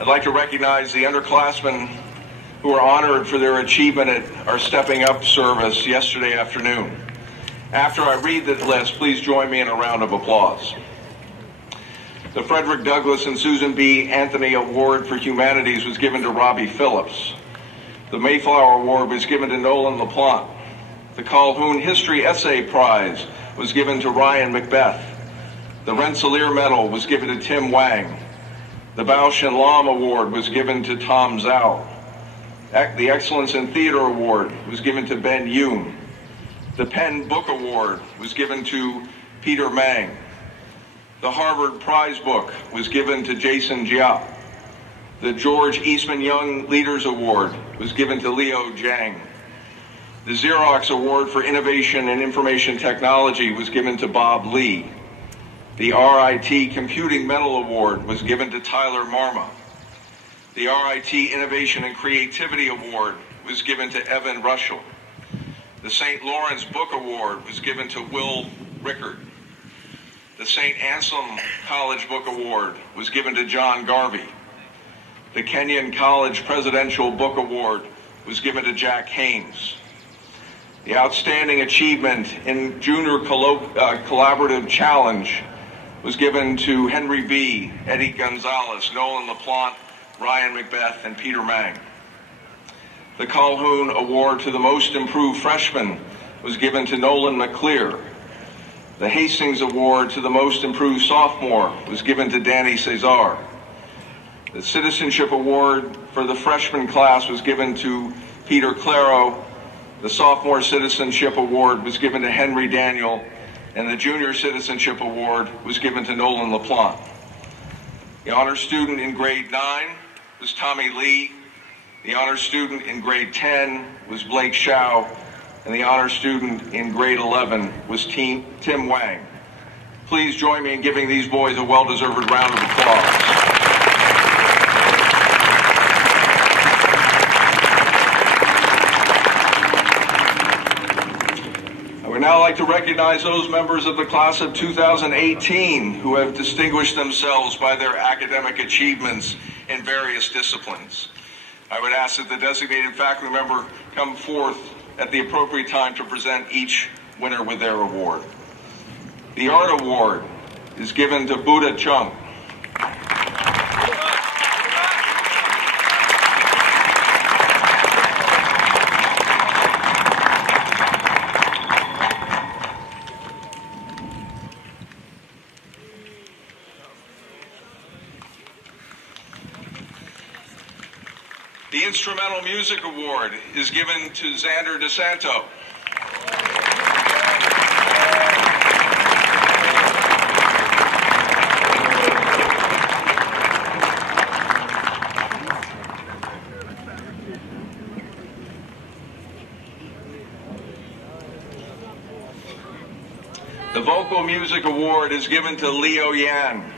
I'd like to recognize the underclassmen who are honored for their achievement at our Stepping Up service yesterday afternoon. After I read the list, please join me in a round of applause. The Frederick Douglass and Susan B. Anthony Award for Humanities was given to Robbie Phillips. The Mayflower Award was given to Nolan LaPlante. The Calhoun History Essay Prize was given to Ryan Macbeth. The Rensselaer Medal was given to Tim Wang. The Bausch and Lomb Award was given to Tom Zhao. The Excellence in Theater Award was given to Ben Yoon. The Penn Book Award was given to Peter Mang. The Harvard Prize Book was given to Jason Jia. The George Eastman Young Leaders Award was given to Leo Zhang. The Xerox Award for Innovation and Information Technology was given to Bob Lee. The RIT Computing Medal Award was given to Tyler Marma. The RIT Innovation and Creativity Award was given to Evan Rushell. The St. Lawrence Book Award was given to Will Rickard. The St. Anselm College Book Award was given to John Garvey. The Kenyon College Presidential Book Award was given to Jack Haynes. The Outstanding Achievement in Junior Collaborative Challenge was given to Henry B., Eddie Gonzalez, Nolan LaPlante, Ryan Macbeth, and Peter Mang. The Calhoun Award to the Most Improved Freshman was given to Nolan McClear. The Hastings Award to the Most Improved Sophomore was given to Danny Cesar. The Citizenship Award for the freshman class was given to Peter Claro. The Sophomore Citizenship Award was given to Henry Daniel, and the Junior Citizenship Award was given to Nolan LaPlante. The honor student in grade 9 was Tommy Lee. The honor student in grade 10 was Blake Shao, and the honor student in grade 11 was Tim Wang. Please join me in giving these boys a well-deserved round of applause. I would now like to recognize those members of the class of 2018 who have distinguished themselves by their academic achievements in various disciplines. I would ask that the designated faculty member come forth at the appropriate time to present each winner with their award. The Art Award is given to Buddha Chung. The Instrumental Music Award is given to Xander DeSanto. The Vocal Music Award is given to Leo Yan.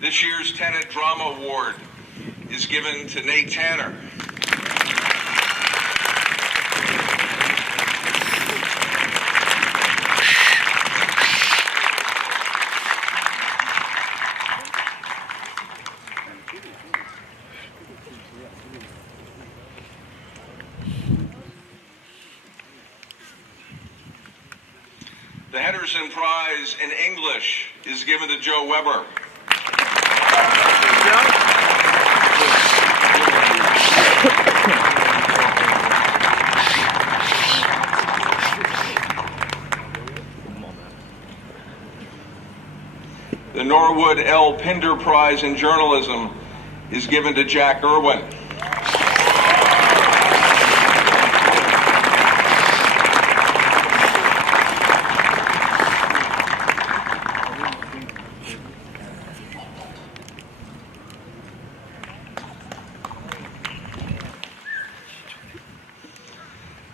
This year's Tenet Drama Award is given to Nate Tanner. The Henderson Prize in English is given to Joe Weber. The Norwood L. Pinder Prize in Journalism is given to Jack Irwin.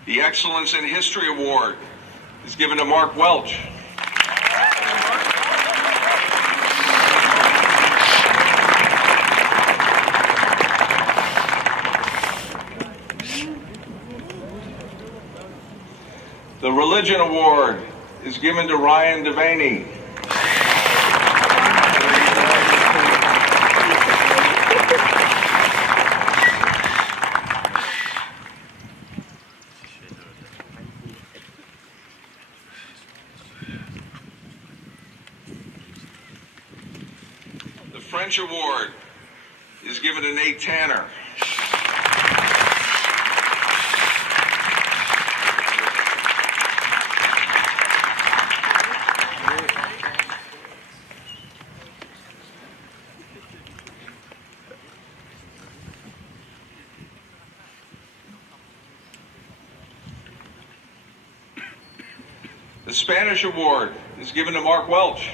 The Excellence in History Award is given to Mark Welch. The Religion Award is given to Ryan Devaney. The French Award is given to Nate Tanner. The Spanish Award is given to Mark Welch.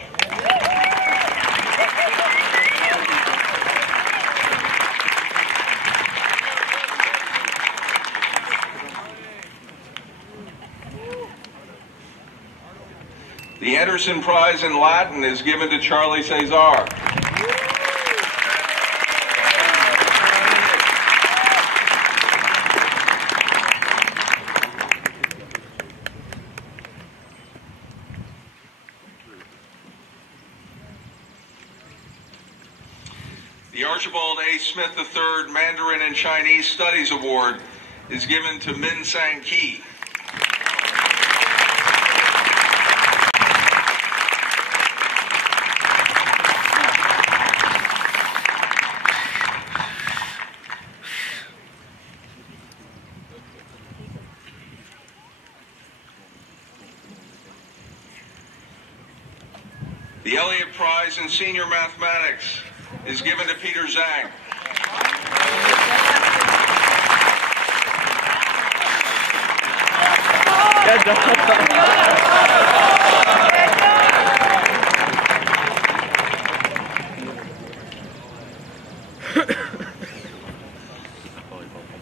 The Anderson Prize in Latin is given to Charlie Cesar. The Archibald A. Smith III Mandarin and Chinese Studies Award is given to Min Sang Ki. The Elliott Prize in Senior Mathematics is given to Peter Zhang.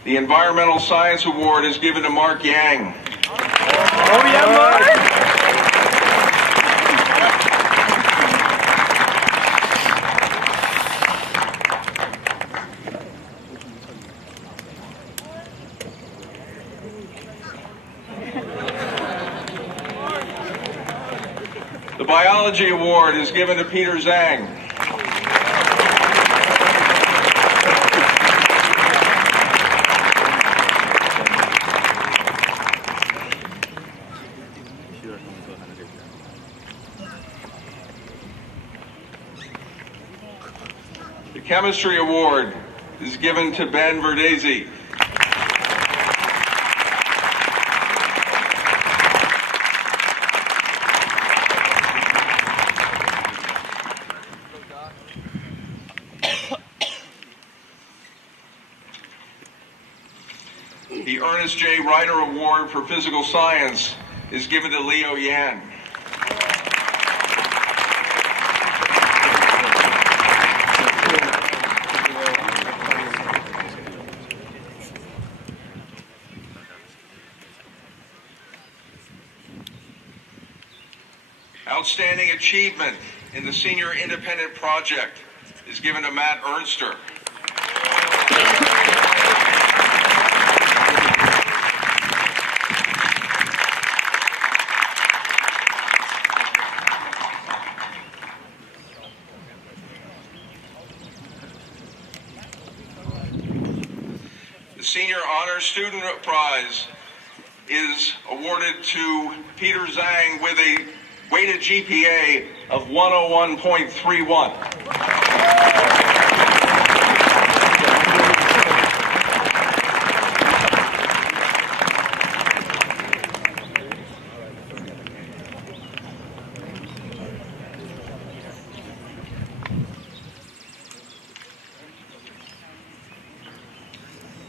The Environmental Science Award is given to Mark Yang. Oh yeah, Mark! The Biology Award is given to Peter Zhang. The Chemistry Award is given to Ben Verdesi. The Ernest J. Ryder Award for Physical Science is given to Leo Yan. Outstanding achievement in the Senior Independent Project is given to Matt Ernster. The Senior Honor Student Prize is awarded to Peter Zhang with a weighted GPA of 101.31.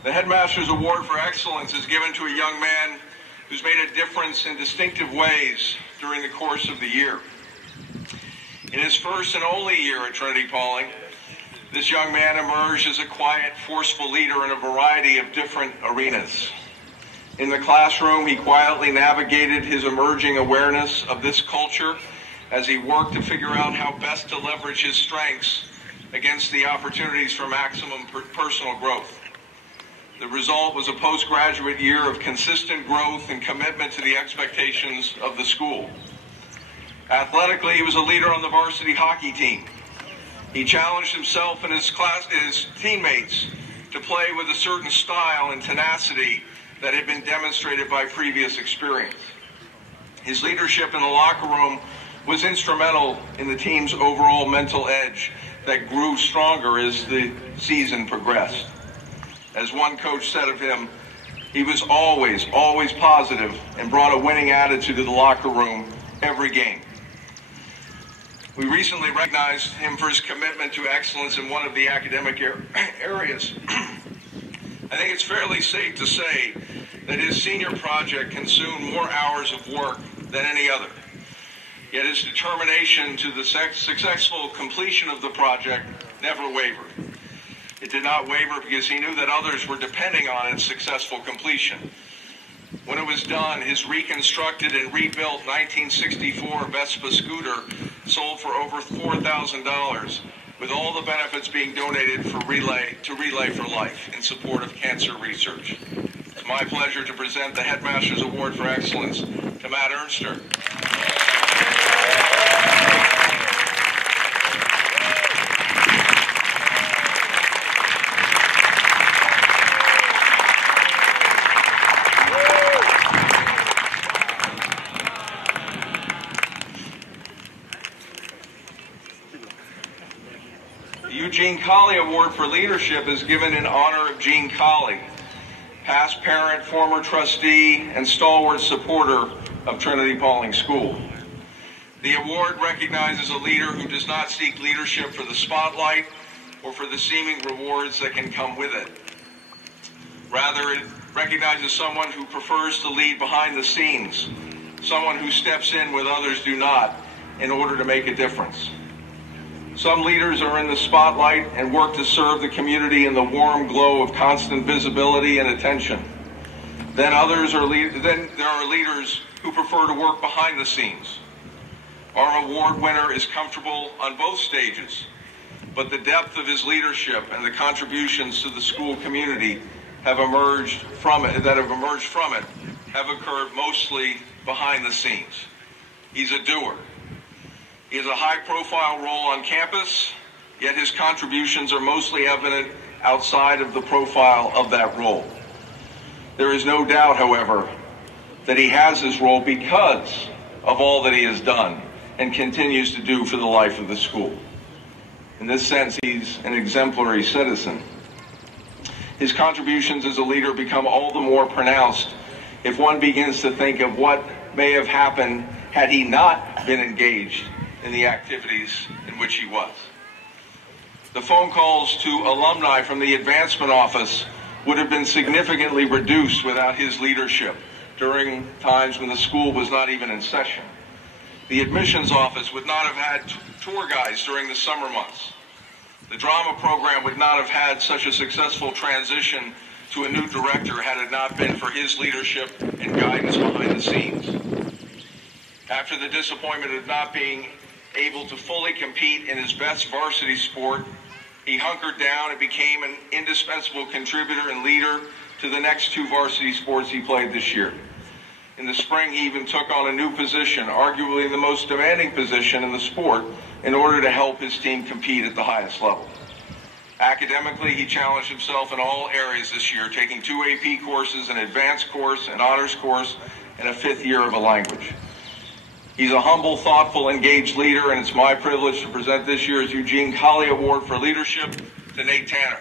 The Headmaster's Award for Excellence is given to a young man who's made a difference in distinctive ways during the course of the year. In his first and only year at Trinity-Pawling, this young man emerged as a quiet, forceful leader in a variety of different arenas. In the classroom, he quietly navigated his emerging awareness of this culture as he worked to figure out how best to leverage his strengths against the opportunities for maximum personal growth. The result was a postgraduate year of consistent growth and commitment to the expectations of the school. Athletically, he was a leader on the varsity hockey team. He challenged himself and his teammates to play with a certain style and tenacity that had been demonstrated by previous experience. His leadership in the locker room was instrumental in the team's overall mental edge that grew stronger as the season progressed. As one coach said of him, he was always positive and brought a winning attitude to the locker room every game. We recently recognized him for his commitment to excellence in one of the academic areas. I think it's fairly safe to say that his senior project consumed more hours of work than any other. Yet his determination to the successful completion of the project never wavered. It did not waver because he knew that others were depending on its successful completion. When it was done, his reconstructed and rebuilt 1964 Vespa scooter sold for over $4,000, with all the benefits being donated to Relay for Life in support of cancer research. It's my pleasure to present the Headmaster's Award for Excellence to Matt Ernster. Gene Colley Award for Leadership is given in honor of Gene Colley, past parent, former trustee, and stalwart supporter of Trinity-Pawling School. The award recognizes a leader who does not seek leadership for the spotlight or for the seeming rewards that can come with it. Rather, it recognizes someone who prefers to lead behind the scenes, someone who steps in when others do not in order to make a difference. Some leaders are in the spotlight and work to serve the community in the warm glow of constant visibility and attention. Then there are leaders who prefer to work behind the scenes. Our award winner is comfortable on both stages, but the depth of his leadership and the contributions to the school community have emerged from it have occurred mostly behind the scenes. He's a doer. He has a high-profile role on campus, yet his contributions are mostly evident outside of the profile of that role. There is no doubt, however, that he has this role because of all that he has done and continues to do for the life of the school. In this sense, he's an exemplary citizen. His contributions as a leader become all the more pronounced if one begins to think of what may have happened had he not been engaged in the activities in which he was. the phone calls to alumni from the advancement office would have been significantly reduced without his leadership during times when the school was not even in session. The admissions office would not have had tour guides during the summer months. The drama program would not have had such a successful transition to a new director had it not been for his leadership and guidance behind the scenes. After the disappointment of not being able to fully compete in his best varsity sport, he hunkered down and became an indispensable contributor and leader to the next two varsity sports he played this year. In the spring, he even took on a new position, arguably the most demanding position in the sport, in order to help his team compete at the highest level. Academically, he challenged himself in all areas this year, taking 2 AP courses, an advanced course, an honors course, and a 5th year of a language. He's a humble, thoughtful, engaged leader, and it's my privilege to present this year's Eugene Colley Award for Leadership to Nate Tanner.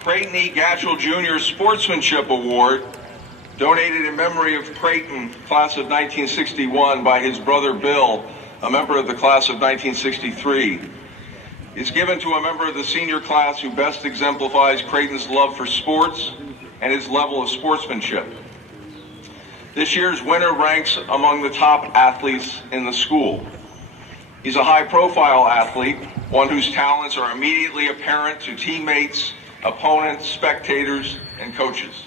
Creighton E. Gatchell Jr. Sportsmanship Award, donated in memory of Creighton, class of 1961, by his brother Bill, a member of the class of 1963, is given to a member of the senior class who best exemplifies Creighton's love for sports and his level of sportsmanship. This year's winner ranks among the top athletes in the school. He's a high-profile athlete, one whose talents are immediately apparent to teammates, opponents, spectators, and coaches.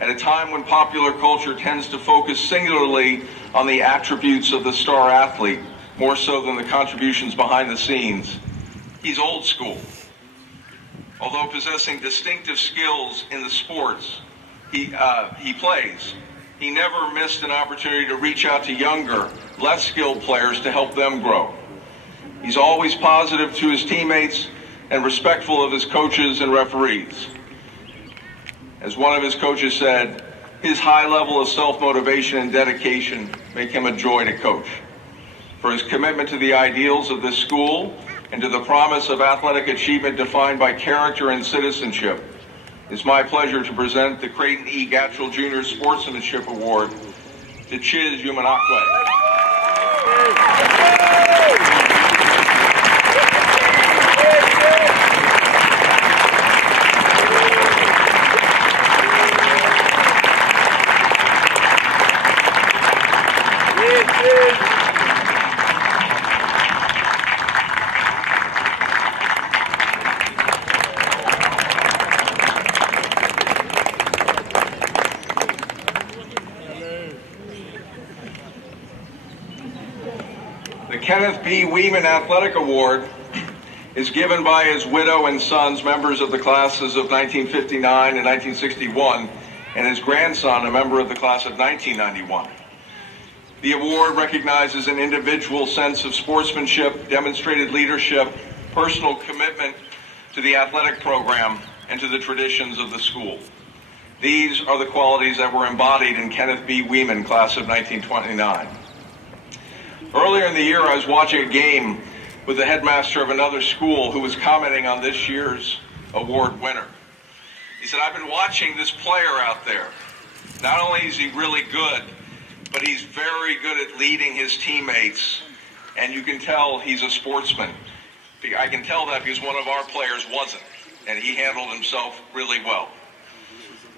At a time when popular culture tends to focus singularly on the attributes of the star athlete, more so than the contributions behind the scenes, he's old school. Although possessing distinctive skills in the sports he plays, he never missed an opportunity to reach out to younger, less skilled players to help them grow. He's always positive to his teammates and respectful of his coaches and referees. As one of his coaches said, his high level of self-motivation and dedication make him a joy to coach. For his commitment to the ideals of this school and to the promise of athletic achievement defined by character and citizenship, it's my pleasure to present the Creighton E. Gatchell Jr. Sportsmanship Award to Chiz Umanakwe. The Kenneth B. Weeman Athletic Award is given by his widow and sons, members of the classes of 1959 and 1961, and his grandson, a member of the class of 1991. The award recognizes an individual sense of sportsmanship, demonstrated leadership, personal commitment to the athletic program, and to the traditions of the school. These are the qualities that were embodied in Kenneth B. Weeman, class of 1929. Earlier in the year, I was watching a game with the headmaster of another school who was commenting on this year's award winner. He said, "I've been watching this player out there. Not only is he really good, but he's very good at leading his teammates, and you can tell he's a sportsman. I can tell that because one of our players wasn't, and he handled himself really well."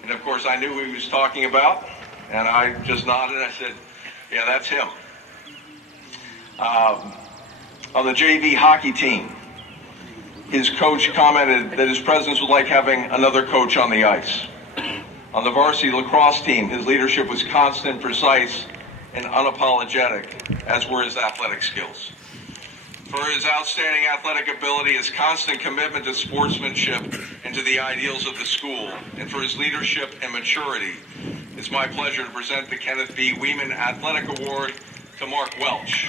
And of course, I knew who he was talking about, and I just nodded and I said, "Yeah, that's him." On the JV hockey team, his coach commented that his presence was like having another coach on the ice. On the varsity lacrosse team, his leadership was constant, precise, and unapologetic, as were his athletic skills. For his outstanding athletic ability, his constant commitment to sportsmanship and to the ideals of the school, and for his leadership and maturity, it's my pleasure to present the Kenneth B. Weeman Athletic Award to Mark Welch.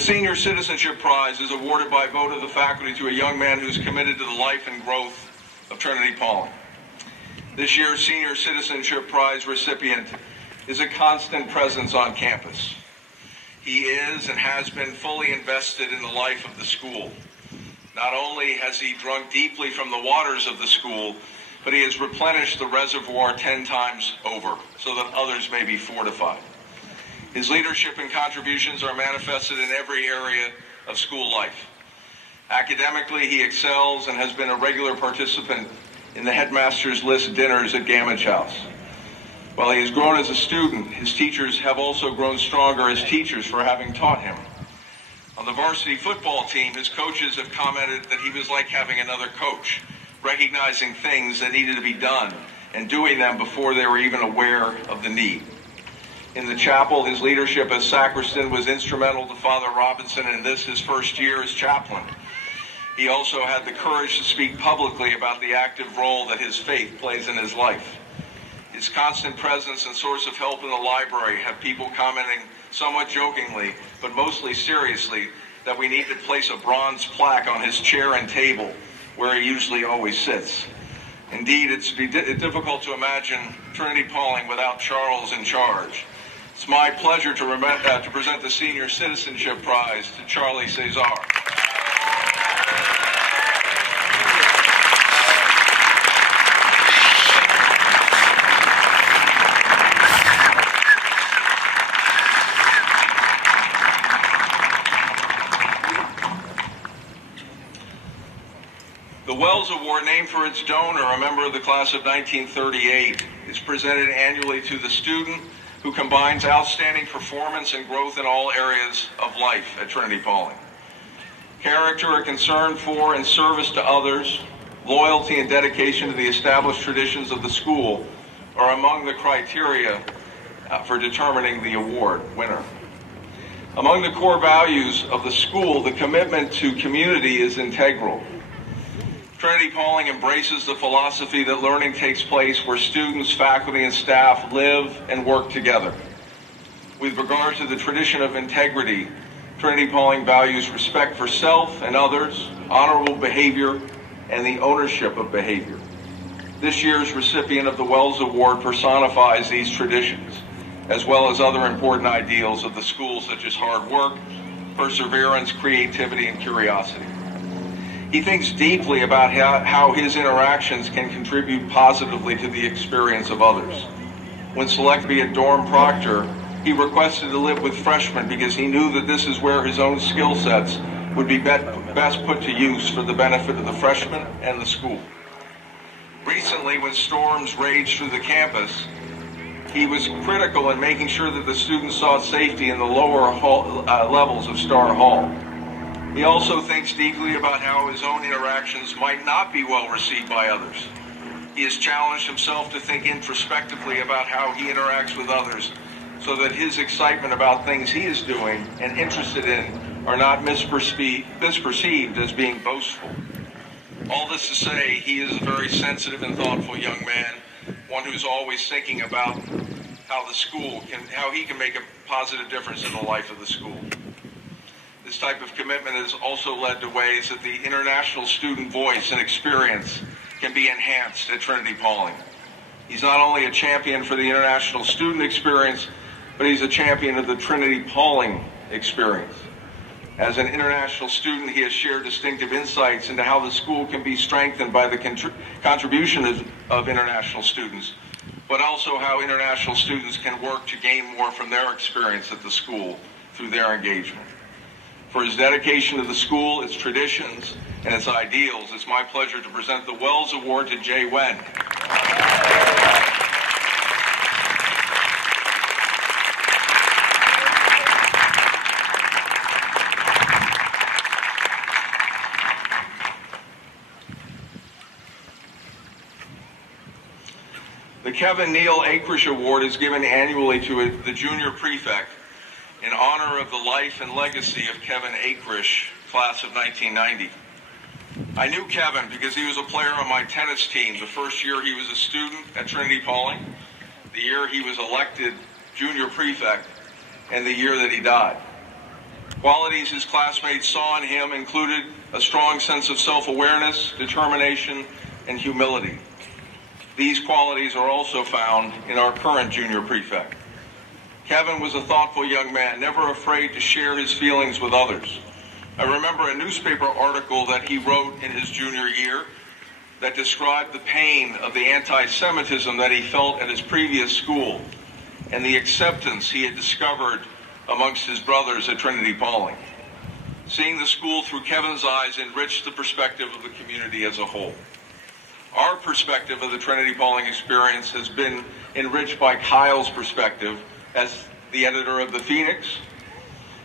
The Senior Citizenship Prize is awarded by vote of the faculty to a young man who's committed to the life and growth of Trinity-Pawling. This year's Senior Citizenship Prize recipient is a constant presence on campus. He is and has been fully invested in the life of the school. Not only has he drunk deeply from the waters of the school, but he has replenished the reservoir 10 times over so that others may be fortified. His leadership and contributions are manifested in every area of school life. Academically, he excels and has been a regular participant in the headmaster's list dinners at Gamage House. While he has grown as a student, his teachers have also grown stronger as teachers for having taught him. On the varsity football team, his coaches have commented that he was like having another coach, recognizing things that needed to be done and doing them before they were even aware of the need. In the chapel, his leadership as sacristan was instrumental to Father Robinson in this, his first year as chaplain. He also had the courage to speak publicly about the active role that his faith plays in his life. His constant presence and source of help in the library have people commenting somewhat jokingly, but mostly seriously, that we need to place a bronze plaque on his chair and table where he usually always sits. Indeed, it's difficult to imagine Trinity-Pawling without Charles in charge. It's my pleasure to present the Senior Citizenship Prize to Charlie Cesar. The Wells Award, named for its donor, a member of the class of 1938, is presented annually to the student who combines outstanding performance and growth in all areas of life at Trinity-Pawling. Character, a concern for and service to others, loyalty and dedication to the established traditions of the school are among the criteria for determining the award winner. Among the core values of the school, the commitment to community is integral. Trinity-Pawling embraces the philosophy that learning takes place where students, faculty, and staff live and work together. With regard to the tradition of integrity, Trinity-Pawling values respect for self and others, honorable behavior, and the ownership of behavior. This year's recipient of the Wells Award personifies these traditions, as well as other important ideals of the school, such as hard work, perseverance, creativity, and curiosity. He thinks deeply about how his interactions can contribute positively to the experience of others. When selected to be a dorm proctor, he requested to live with freshmen because he knew that this is where his own skill sets would be best put to use for the benefit of the freshmen and the school. Recently, when storms raged through the campus, he was critical in making sure that the students sought safety in the lower levels of Star Hall. He also thinks deeply about how his own interactions might not be well received by others. He has challenged himself to think introspectively about how he interacts with others so that his excitement about things he is doing and interested in are not misperceived as being boastful. All this to say, he is a very sensitive and thoughtful young man, one who's always thinking about how he can make a positive difference in the life of the school. This type of commitment has also led to ways that the international student voice and experience can be enhanced at Trinity-Pawling. He's not only a champion for the international student experience, but he's a champion of the Trinity-Pawling experience. As an international student, he has shared distinctive insights into how the school can be strengthened by the contribution of international students, but also how international students can work to gain more from their experience at the school through their engagement. For his dedication to the school, its traditions, and its ideals, it's my pleasure to present the Wells Award to Jay Wen. The Kevin Neal Akrish Award is given annually to the junior prefect in honor of the life and legacy of Kevin Akrish, class of 1990. I knew Kevin because he was a player on my tennis team the first year he was a student at Trinity-Pawling, the year he was elected junior prefect, and the year that he died. Qualities his classmates saw in him included a strong sense of self-awareness, determination, and humility. These qualities are also found in our current junior prefect. Kevin was a thoughtful young man, never afraid to share his feelings with others. I remember a newspaper article that he wrote in his junior year that described the pain of the anti-Semitism that he felt at his previous school and the acceptance he had discovered amongst his brothers at Trinity-Pawling. Seeing the school through Kevin's eyes enriched the perspective of the community as a whole. Our perspective of the Trinity-Pawling experience has been enriched by Kyle's perspective as the editor of the Phoenix.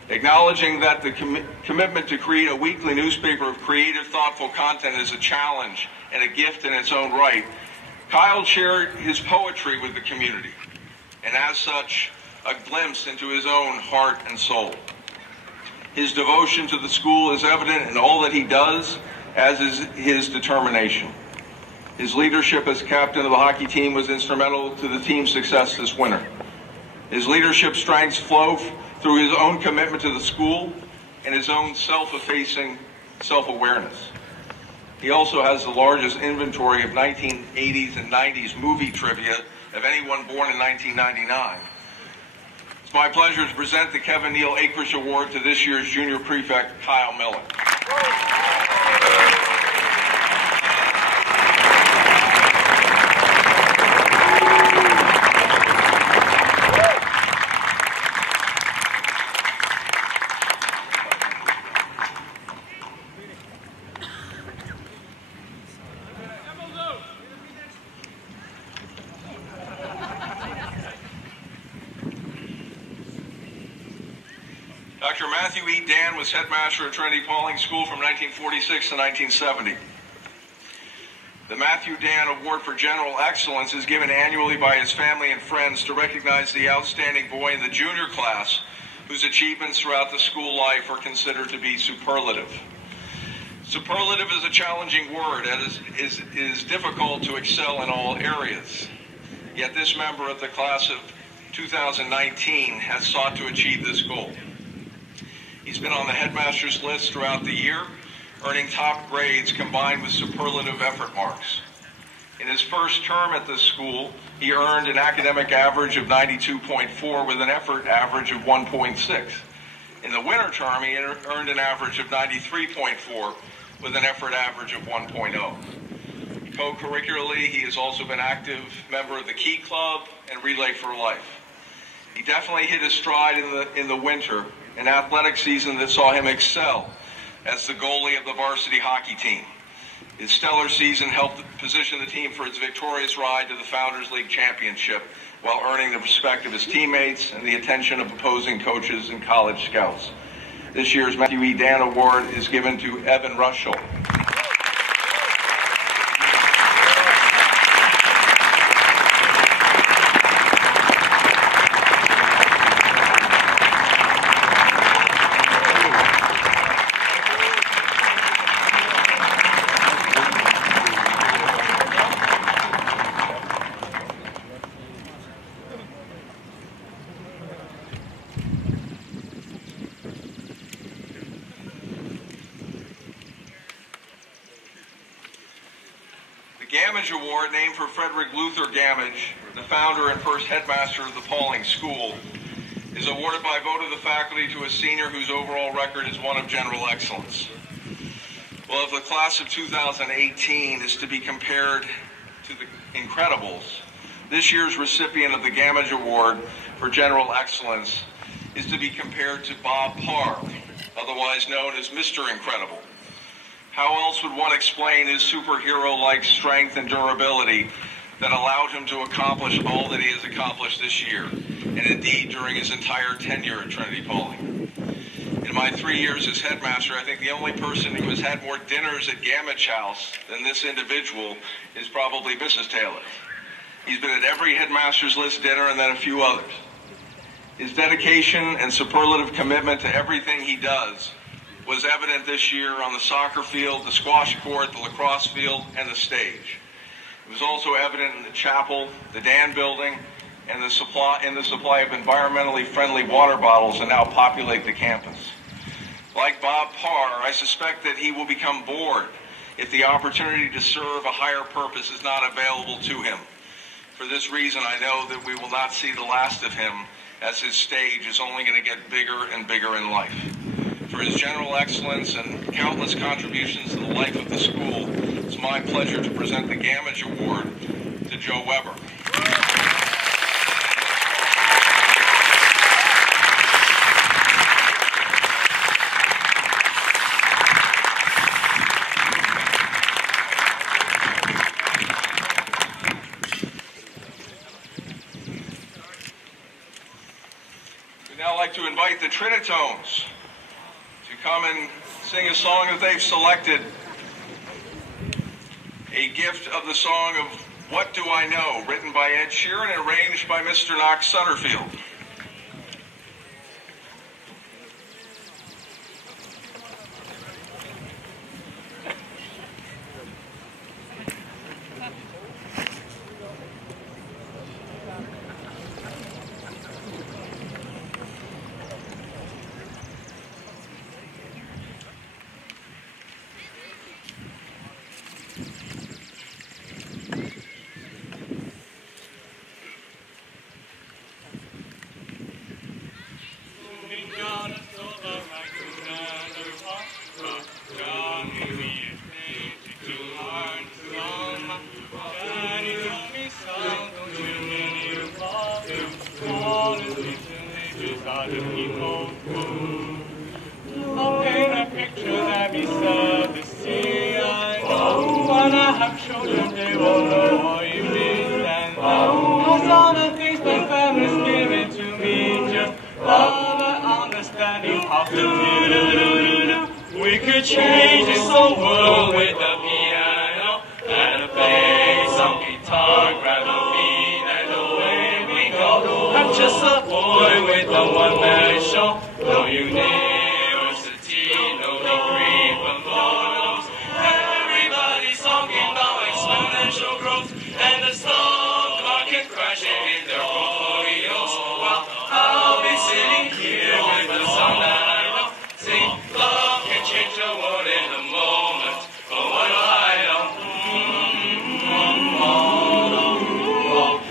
Acknowledging that the commitment to create a weekly newspaper of creative, thoughtful content is a challenge and a gift in its own right, Kyle shared his poetry with the community, and as such, a glimpse into his own heart and soul. His devotion to the school is evident in all that he does, as is his determination. His leadership as captain of the hockey team was instrumental to the team's success this winter. His leadership strengths flow through his own commitment to the school and his own self-effacing self-awareness. He also has the largest inventory of 1980s and 90s movie trivia of anyone born in 1999. It's my pleasure to present the Kevin Neal Akrish Award to this year's junior prefect, Kyle Miller. Dr. Matthew E. Dan was headmaster at Trinity-Pawling School from 1946 to 1970. The Matthew Dan Award for General Excellence is given annually by his family and friends to recognize the outstanding boy in the junior class whose achievements throughout the school life are considered to be superlative. Superlative is a challenging word and is difficult to excel in all areas. Yet this member of the class of 2019 has sought to achieve this goal. He's been on the headmaster's list throughout the year, earning top grades combined with superlative effort marks. In his first term at this school, he earned an academic average of 92.4 with an effort average of 1.6. In the winter term, he earned an average of 93.4 with an effort average of 1.0. Co-curricularly, he has also been active member of the Key Club and Relay for Life. He definitely hit his stride in the winter, an athletic season that saw him excel as the goalie of the varsity hockey team. His stellar season helped position the team for its victorious ride to the Founders League Championship while earning the respect of his teammates and the attention of opposing coaches and college scouts. This year's Matthew E. Dan Award is given to Evan Rushell. The Gamage Award, named for Frederick Luther Gamage, the founder and first headmaster of the Pawling School, is awarded by vote of the faculty to a senior whose overall record is one of general excellence. Well, if the class of 2018 is to be compared to the Incredibles, this year's recipient of the Gamage Award for General Excellence is to be compared to Bob Parr, otherwise known as Mr. Incredible. How else would one explain his superhero-like strength and durability that allowed him to accomplish all that he has accomplished this year, and indeed during his entire tenure at Trinity-Pawling? In my 3 years as headmaster, I think the only person who has had more dinners at Gamage House than this individual is probably Mrs. Taylor. He's been at every headmaster's list dinner and then a few others. His dedication and superlative commitment to everything he does was evident this year on the soccer field, the squash court, the lacrosse field, and the stage. It was also evident in the chapel, the Dan building, and the supply of environmentally friendly water bottles that now populate the campus. Like Bob Parr, I suspect that he will become bored if the opportunity to serve a higher purpose is not available to him. For this reason, I know that we will not see the last of him, as his stage is only going to get bigger and bigger in life. For his general excellence and countless contributions to the life of the school, it's my pleasure to present the Gamage Award to Joe Weber. We'd now like to invite the Trinitones to come and sing a song that they've selected, a gift of the song of What Do I Know, written by Ed Sheeran and arranged by Mr. Knox Sutterfield. I'll paint a picture that be sad to see. I know when I have children, they will know what you mean. And those are the things my family's given to me. Just love and understanding how to do. We could change this whole world with a piano and a bass, some guitar, grab a beat, and away we go. I'm just a boy with a one-man show. No university, no degree, but Lord knows everybody's talking about exponential growth and the stock market crashing in their portfolios. Well, I'll be sitting here with the song that I know. See, love can change the world in a moment. But what do I know?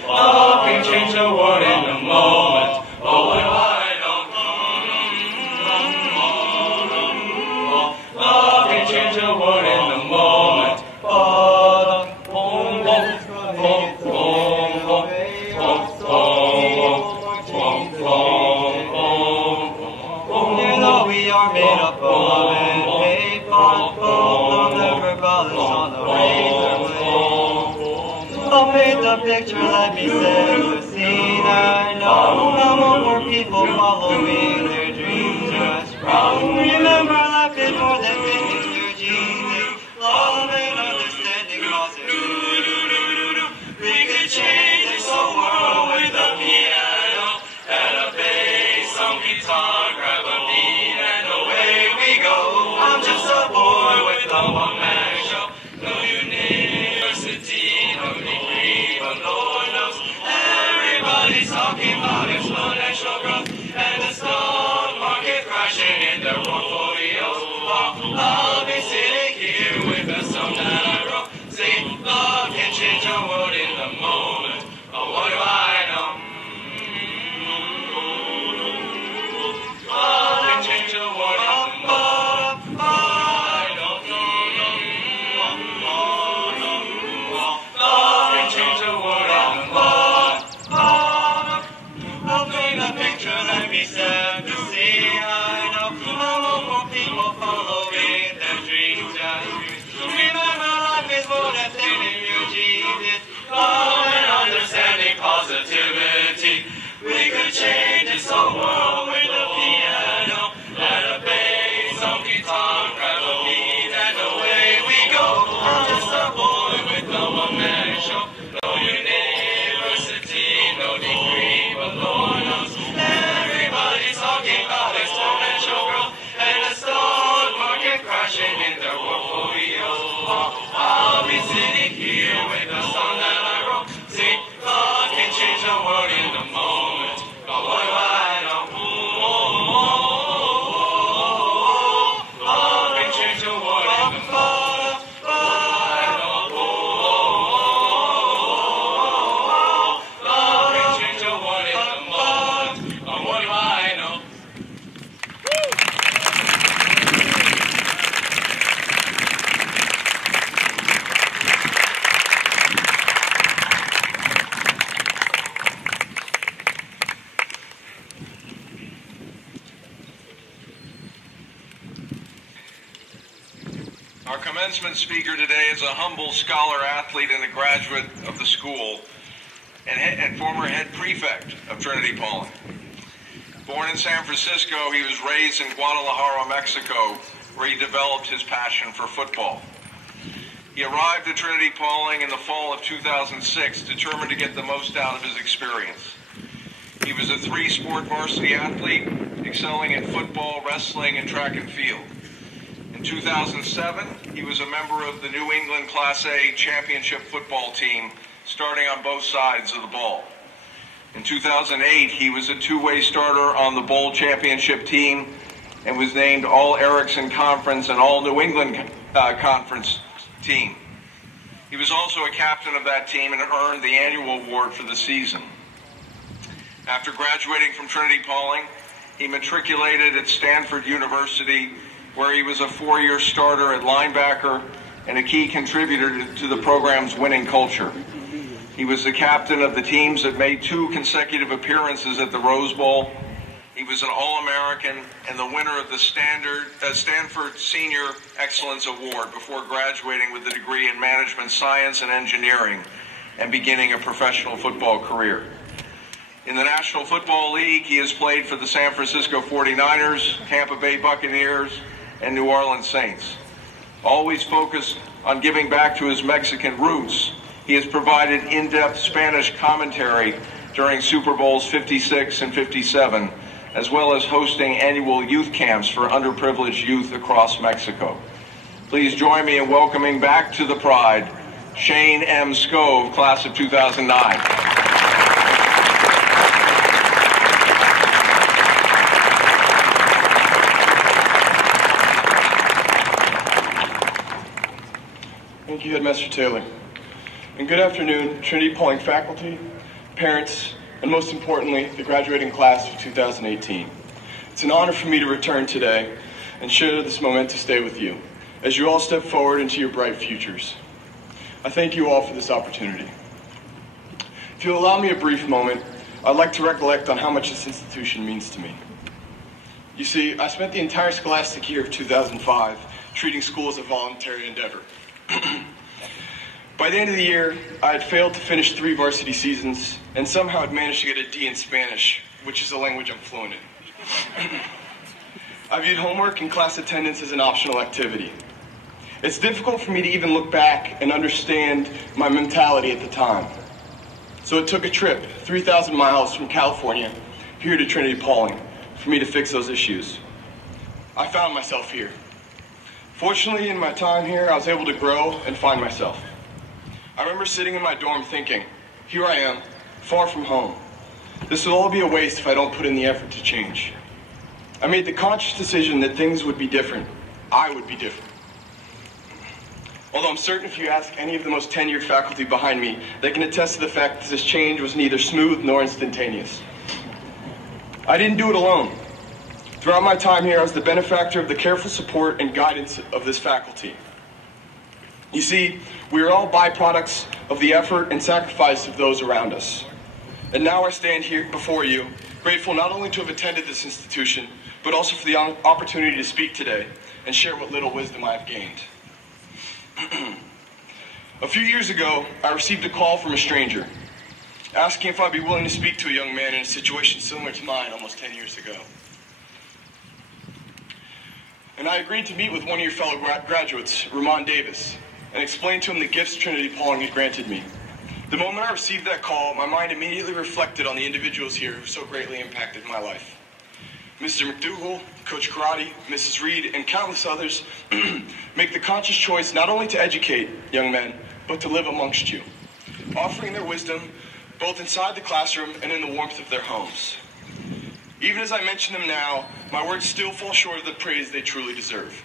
Love can change the world in a moment. But what do I know? Love can change the world in a moment. You know we are made up of love and hate, but both will never balance on the razor blade. I'll paint the picture, let me set the scene. I know how more people following their dreams just wrong. Remember, life is more than thinking your genes. Love and understanding positive. We could change this whole world with a piano and a bass, some guitar, grab a beat, and away we go. I'm just a boy with a one-man show. No university, no degree, but Lord knows everybody's talking about exponential growth and the stock market crashing in their portfolios. I'll be sitting here with a song that I wrote. See, love can change the world in a moment. But what do I know? Love can change the world in a moment. I don't know. Love can change the world in a moment. I'll paint a picture that be sad to see. I know how more people following their dreams. Remember, life is more than thinking you Jesus. Love and understanding positivity. We could change this whole world with a piano and a bass, some guitar, grab a beat, and away we go. I'm just a boy with a one-man show. No university, no degree, but Lord knows everybody's talking about exponential growth and the stock market crashing in their portfolios. I'll be sitting here with a song that I wrote. See, love can change the world in a moment. But what do I know? Our commencement speaker today is a humble scholar, athlete, and a graduate of the school, and former head prefect of Trinity-Pawling. Born in San Francisco, he was raised in Guadalajara, Mexico, where he developed his passion for football. He arrived at Trinity-Pawling in the fall of 2006, determined to get the most out of his experience. He was a three-sport varsity athlete, excelling in football, wrestling, and track and field. In 2007, he was a member of the New England Class A championship football team, starting on both sides of the ball. In 2008, he was a two-way starter on the bowl championship team and was named All-Erickson Conference and All-New England Conference team. He was also a captain of that team and earned the annual award for the season. After graduating from Trinity-Pawling, he matriculated at Stanford University, where he was a four-year starter at linebacker and a key contributor to the program's winning culture. He was the captain of the teams that made 2 consecutive appearances at the Rose Bowl. He was an All-American and the winner of the Stanford Senior Excellence Award before graduating with a degree in management science and engineering and beginning a professional football career. In the National Football League, he has played for the San Francisco 49ers, Tampa Bay Buccaneers, and New Orleans Saints. Always focused on giving back to his Mexican roots, he has provided in-depth Spanish commentary during Super Bowls 56 and 57, as well as hosting annual youth camps for underprivileged youth across Mexico. Please join me in welcoming back to the Pride, Shane M. Scove, class of 2009. Thank you, Headmaster Taylor. And good afternoon, Trinity-Pawling faculty, parents, and most importantly, the graduating class of 2018. It's an honor for me to return today and share this momentous day with you as you all step forward into your bright futures. I thank you all for this opportunity. If you'll allow me a brief moment, I'd like to recollect on how much this institution means to me. You see, I spent the entire scholastic year of 2005 treating school as a voluntary endeavor. By the end of the year, I had failed to finish 3 varsity seasons and somehow had managed to get a D in Spanish, which is a language I'm fluent in. I viewed homework and class attendance as an optional activity. It's difficult for me to even look back and understand my mentality at the time. So it took a trip 3,000 miles from California here to Trinity-Pawling for me to fix those issues. I found myself here. Fortunately, in my time here, I was able to grow and find myself. I remember sitting in my dorm thinking, here I am, far from home. This will all be a waste if I don't put in the effort to change. I made the conscious decision that things would be different. I would be different. Although I'm certain if you ask any of the most tenured faculty behind me, they can attest to the fact that this change was neither smooth nor instantaneous. I didn't do it alone. Throughout my time here, I was the benefactor of the careful support and guidance of this faculty. You see, we are all byproducts of the effort and sacrifice of those around us. And now I stand here before you, grateful not only to have attended this institution, but also for the opportunity to speak today and share what little wisdom I have gained. A few years ago, I received a call from a stranger, asking if I'd be willing to speak to a young man in a situation similar to mine almost 10 years ago. And I agreed to meet with one of your fellow graduates, Ramon Davis, and explain to him the gifts Trinity-Pawling had granted me. The moment I received that call, my mind immediately reflected on the individuals here who so greatly impacted my life. Mr. McDougall, Coach Karate, Mrs. Reed, and countless others make the conscious choice not only to educate young men, but to live amongst you, offering their wisdom both inside the classroom and in the warmth of their homes. Even as I mention them now, my words still fall short of the praise they truly deserve.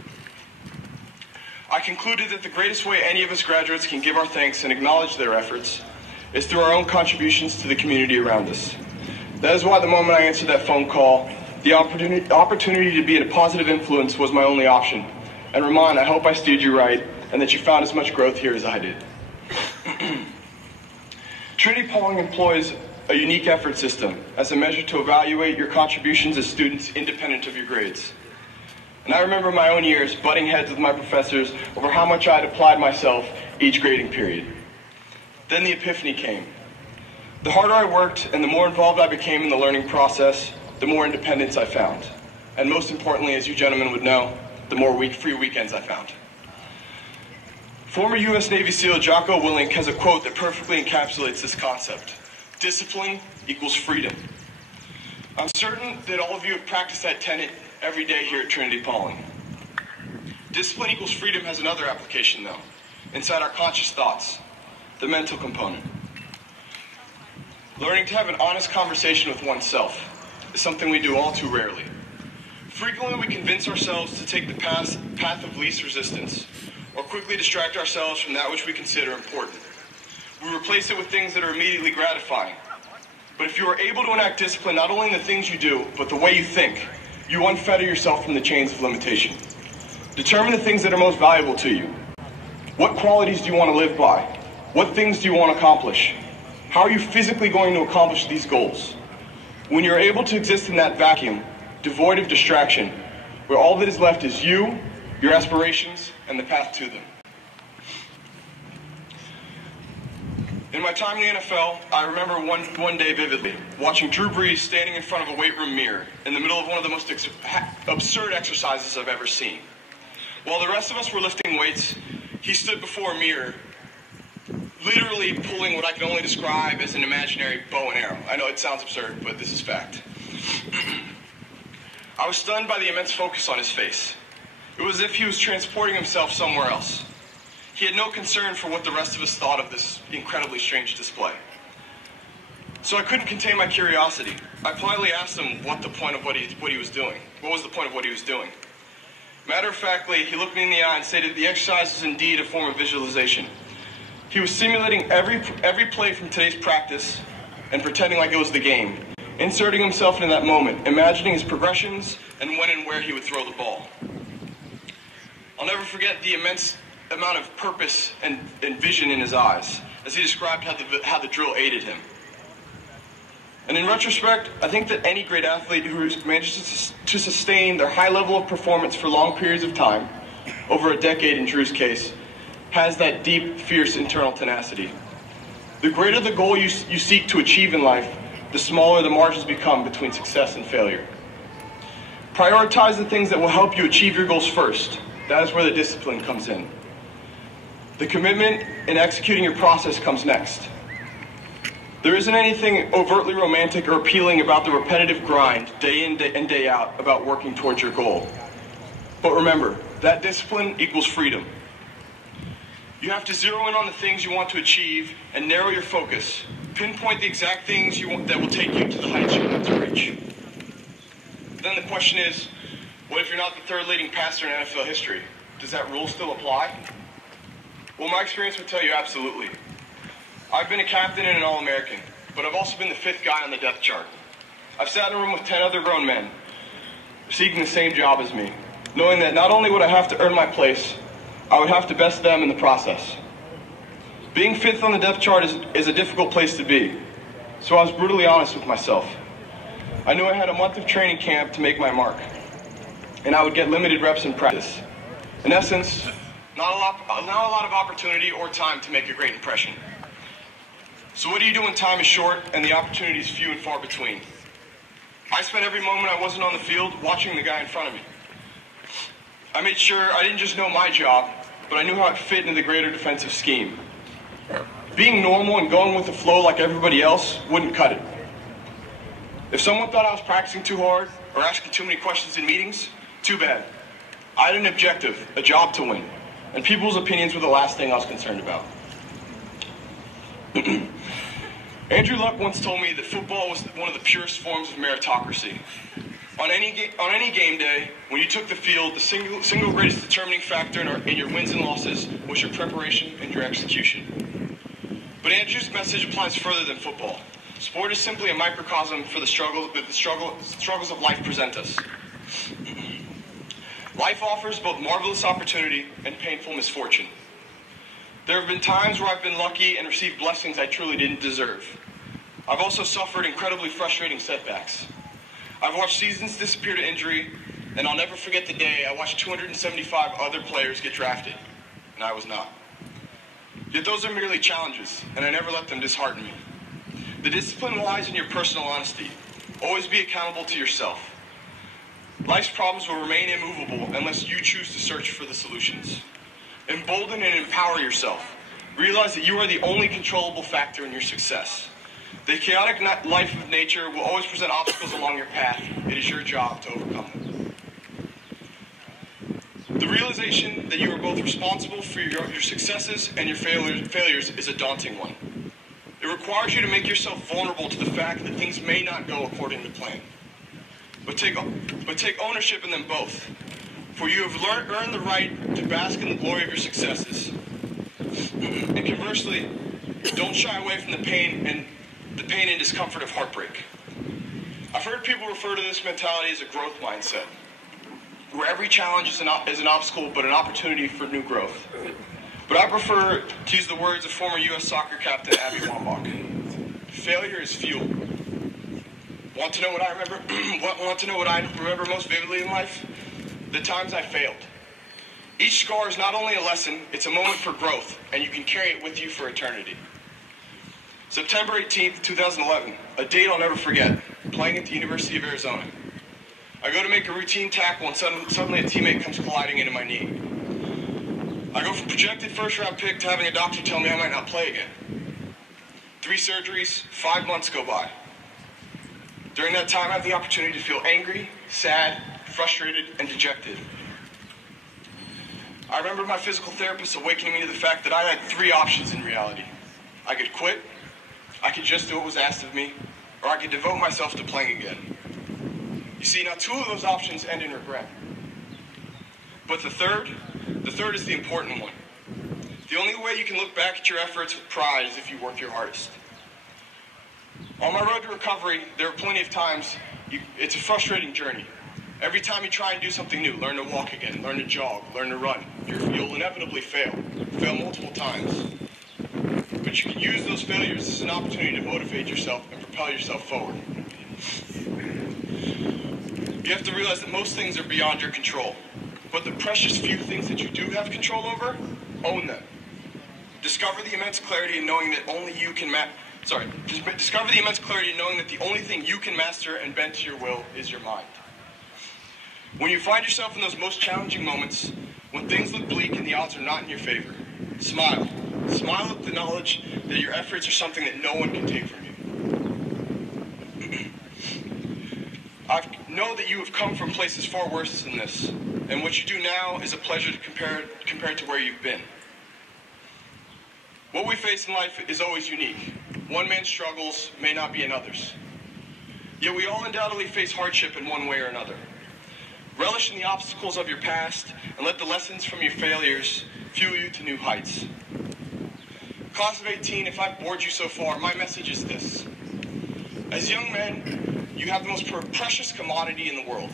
I concluded that the greatest way any of us graduates can give our thanks and acknowledge their efforts is through our own contributions to the community around us. That is why the moment I answered that phone call, the opportunity to be a positive influence was my only option. And Ramon, I hope I steered you right and that you found as much growth here as I did. Trinity-Pawling employs a unique effort system as a measure to evaluate your contributions as students independent of your grades. And I remember my own years butting heads with my professors over how much I had applied myself each grading period. Then the epiphany came. The harder I worked and the more involved I became in the learning process, the more independence I found. And most importantly, as you gentlemen would know, the more free weekends I found. Former U.S. Navy SEAL Jocko Willink has a quote that perfectly encapsulates this concept. Discipline equals freedom. I'm certain that all of you have practiced that tenet every day here at Trinity-Pawling. Discipline equals freedom has another application, though, inside our conscious thoughts, the mental component. Learning to have an honest conversation with oneself is something we do all too rarely. Frequently, we convince ourselves to take the path of least resistance, or quickly distract ourselves from that which we consider important. We replace it with things that are immediately gratifying. But if you are able to enact discipline not only in the things you do, but the way you think, you unfetter yourself from the chains of limitation. Determine the things that are most valuable to you. What qualities do you want to live by? What things do you want to accomplish? How are you physically going to accomplish these goals? When you're able to exist in that vacuum, devoid of distraction, where all that is left is you, your aspirations, and the path to them. In my time in the NFL, I remember one day vividly, watching Drew Brees standing in front of a weight room mirror in the middle of one of the most absurd exercises I've ever seen. While the rest of us were lifting weights, he stood before a mirror, literally pulling what I can only describe as an imaginary bow and arrow. I know it sounds absurd, but this is fact. I was stunned by the immense focus on his face. It was as if he was transporting himself somewhere else. He had no concern for what the rest of us thought of this incredibly strange display. So I couldn't contain my curiosity. I politely asked him what the point of what he was doing. What was the point of what he was doing? Matter of factly, he looked me in the eye and stated the exercise is indeed a form of visualization. He was simulating every play from today's practice and pretending like it was the game, inserting himself into that moment, imagining his progressions and when and where he would throw the ball. I'll never forget the immense amount of purpose and vision in his eyes as he described how the drill aided him. And in retrospect, I think that any great athlete who manages to sustain their high level of performance for long periods of time, over a decade in Drew's case, has that deep, fierce internal tenacity. The greater the goal you seek to achieve in life, the smaller the margins become between success and failure. Prioritize the things that will help you achieve your goals first. That is where the discipline comes in. The commitment in executing your process comes next. There isn't anything overtly romantic or appealing about the repetitive grind, day in and day out, about working towards your goal. But remember, that discipline equals freedom. You have to zero in on the things you want to achieve and narrow your focus. Pinpoint the exact things that will take you to the heights you want to reach. Then the question is, what if you're not the third leading passer in NFL history? Does that rule still apply? Well, my experience would tell you absolutely. I've been a captain and an All-American, but I've also been the fifth guy on the depth chart. I've sat in a room with 10 other grown men, seeking the same job as me, knowing that not only would I have to earn my place, I would have to best them in the process. Being fifth on the depth chart is a difficult place to be, so I was brutally honest with myself. I knew I had a month of training camp to make my mark, and I would get limited reps in practice. In essence, not a lot of opportunity or time to make a great impression. So what do you do when time is short and the opportunity is few and far between? I spent every moment I wasn't on the field watching the guy in front of me. I made sure I didn't just know my job, but I knew how it fit into the greater defensive scheme. Being normal and going with the flow like everybody else wouldn't cut it. If someone thought I was practicing too hard or asking too many questions in meetings, too bad. I had an objective, a job to win, and people's opinions were the last thing I was concerned about. Andrew Luck once told me that football was one of the purest forms of meritocracy. On any game day, when you took the field, the single greatest determining factor in your wins and losses was your preparation and your execution. But Andrew's message applies further than football. Sport is simply a microcosm for the struggles of life present us. Life offers both marvelous opportunity and painful misfortune. There have been times where I've been lucky and received blessings I truly didn't deserve. I've also suffered incredibly frustrating setbacks. I've watched seasons disappear to injury, And I'll never forget the day I watched 275 other players get drafted, and I was not. Yet those are merely challenges, and I never let them dishearten me. The discipline lies in your personal honesty. Always be accountable to yourself. Life's problems will remain immovable unless you choose to search for the solutions. Embolden and empower yourself. Realize that you are the only controllable factor in your success. The chaotic life of nature will always present obstacles along your path. It is your job to overcome them. The realization that you are both responsible for your successes and your failures is a daunting one. It requires you to make yourself vulnerable to the fact that things may not go according to plan. But take ownership in them both, for you have earned the right to bask in the glory of your successes. And conversely, don't shy away from the pain and discomfort of heartbreak. I've heard people refer to this mentality as a growth mindset, where every challenge is an obstacle but an opportunity for new growth. But I prefer to use the words of former U.S. soccer captain Abby Wambach. Failure is fuel. Want to know what I remember? Want to know what I remember most vividly in life? The times I failed. Each scar is not only a lesson, it's a moment for growth, and you can carry it with you for eternity. September 18th, 2011, a date I'll never forget, playing at the University of Arizona. I go to make a routine tackle and suddenly a teammate comes colliding into my knee. I go from projected first-round pick to having a doctor tell me I might not play again. 3 surgeries, 5 months go by. During that time, I have the opportunity to feel angry, sad, frustrated, and dejected. I remember my physical therapist awakening me to the fact that I had 3 options in reality. I could quit, I could just do what was asked of me, or I could devote myself to playing again. You see, now 2 of those options end in regret. But the third is the important one. The only way you can look back at your efforts with pride is if you work your hardest. On my road to recovery, there are plenty of times, it's a frustrating journey. Every time you try and do something new, learn to walk again, learn to jog, learn to run, you'll inevitably fail multiple times. But you can use those failures as an opportunity to motivate yourself and propel yourself forward. You have to realize that most things are beyond your control. But the precious few things that you do have control over, own them. Discover the immense clarity in knowing that only you can discover the immense clarity in knowing that the only thing you can master and bend to your will is your mind. When you find yourself in those most challenging moments, when things look bleak and the odds are not in your favor, smile. Smile at the knowledge that your efforts are something that no one can take from you. I know that you have come from places far worse than this, and what you do now is a pleasure to compare to where you've been. What we face in life is always unique. One man's struggles may not be another's. Yet we all undoubtedly face hardship in one way or another. Relish in the obstacles of your past, and let the lessons from your failures fuel you to new heights. Class of 18, if I've bored you so far, my message is this. As young men, you have the most precious commodity in the world,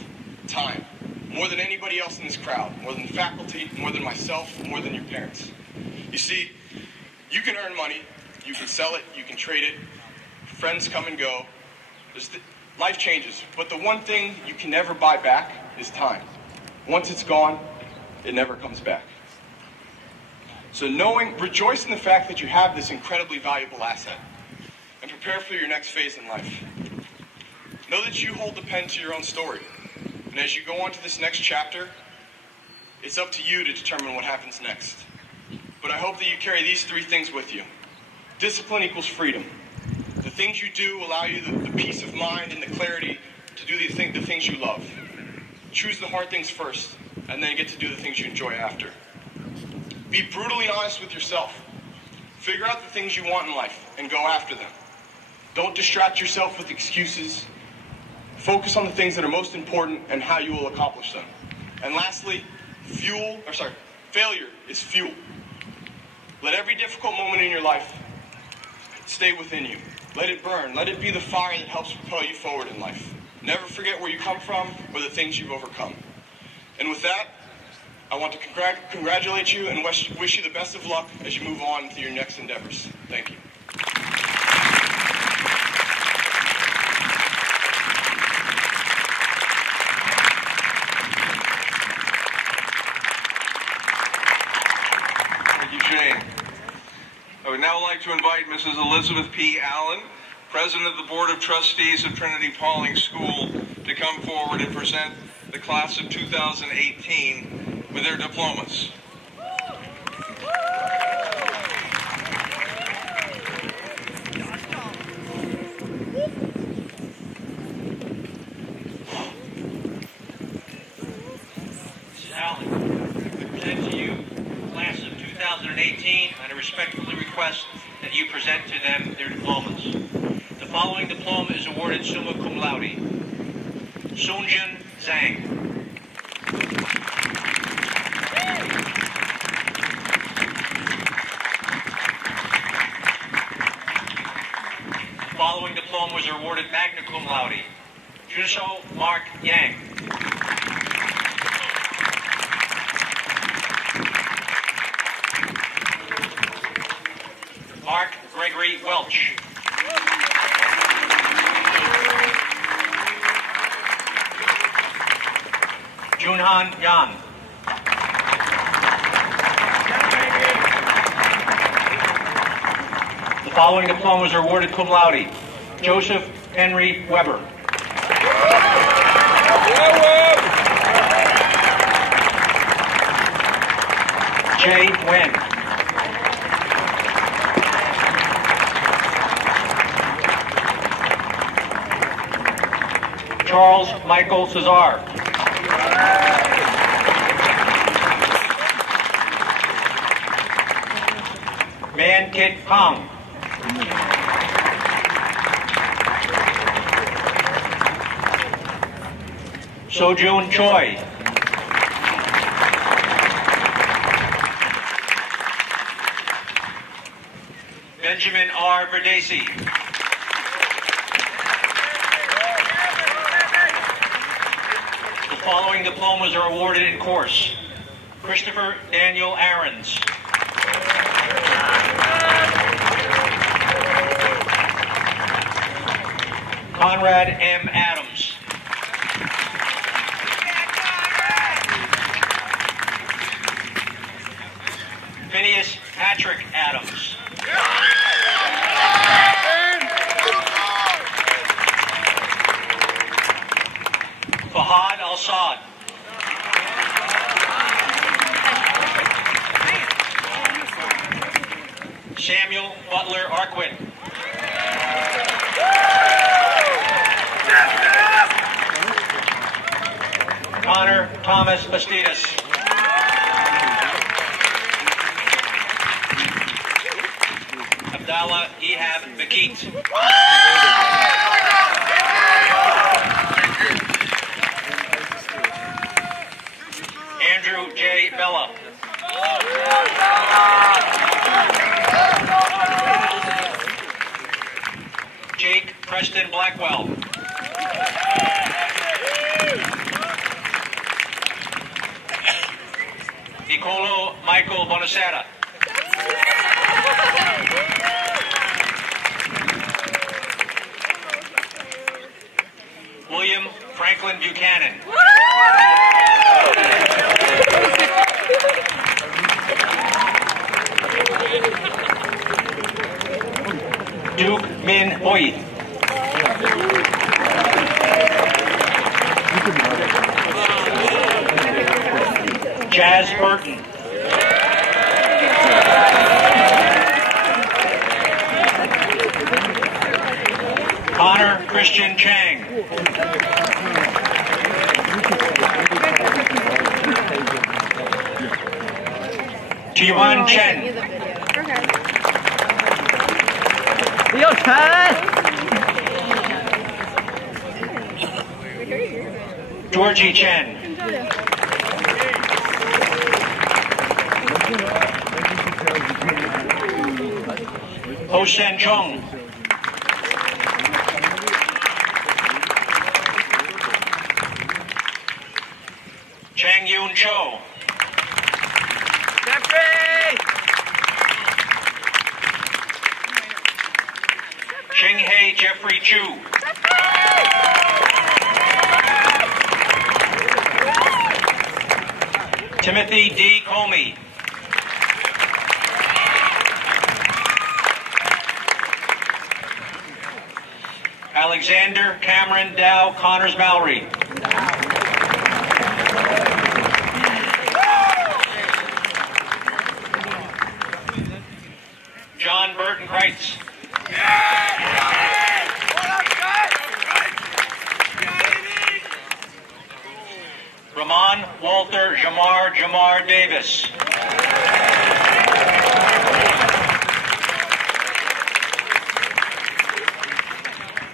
time. More than anybody else in this crowd, more than the faculty, more than myself, more than your parents. You see, you can earn money, you can sell it, you can trade it, friends come and go. Life changes, but the one thing you can never buy back is time. Once it's gone, it never comes back. So rejoice in the fact that you have this incredibly valuable asset, and prepare for your next phase in life. Know that you hold the pen to your own story, and as you go on to this next chapter, it's up to you to determine what happens next. But I hope that you carry these 3 things with you. Discipline equals freedom. The things you do allow you the peace of mind and the clarity to do the things you love. Choose the hard things first, and then get to do the things you enjoy after. Be brutally honest with yourself. Figure out the things you want in life, and go after them. Don't distract yourself with excuses. Focus on the things that are most important and how you will accomplish them. And lastly, failure is fuel. Let every difficult moment in your life stay within you. Let it burn. Let it be the fire that helps propel you forward in life. Never forget where you come from or the things you've overcome. And with that, I want to congratulate you and wish you the best of luck as you move on to your next endeavors. Thank you. Jane. I would now like to invite Mrs. Elizabeth P. Allen, President of the Board of Trustees of Trinity-Pawling School, to come forward and present the class of 2018 with their diplomas. Class of 2018, and I respectfully request that you present to them their diplomas. The following diploma is awarded summa cum laude. Sunjun Zhang. The following diplomas are awarded magna cum laude. Junso Mark Yang. Mark Gregory Welch. Junhan Yan. The following diplomas are awarded cum laude. Joseph Henry Weber. Jay Wen. Charles Michael Cesar. Man Kit Kong. Sojun Choi. Benjamin R. Verdesi. The following diplomas are awarded in course. Christopher Daniel Ahrens. Conrad M. Adams. Phineas Patrick Adams. Fahad Al-Sad. Samuel Butler Arquin. Connor Thomas Bastidas. Abdallah Ehab Bakit. Andrew J. Bella. Jake Preston Blackwell. Nicolo Michael Bonacera. William Franklin Buchanan. Duke Min Hoi. Jazz Burton. Connor Christian Chang. Jiwan Chen. Georgie Chen. Ho-Sen Chung. Chang Yun Cho. Ching-Hei Jeffrey Chu. Timothy D. Comey. Alexander Cameron Dow Connors Mallory. John Burton Kreitz. Ramon Walter Jamar Davis.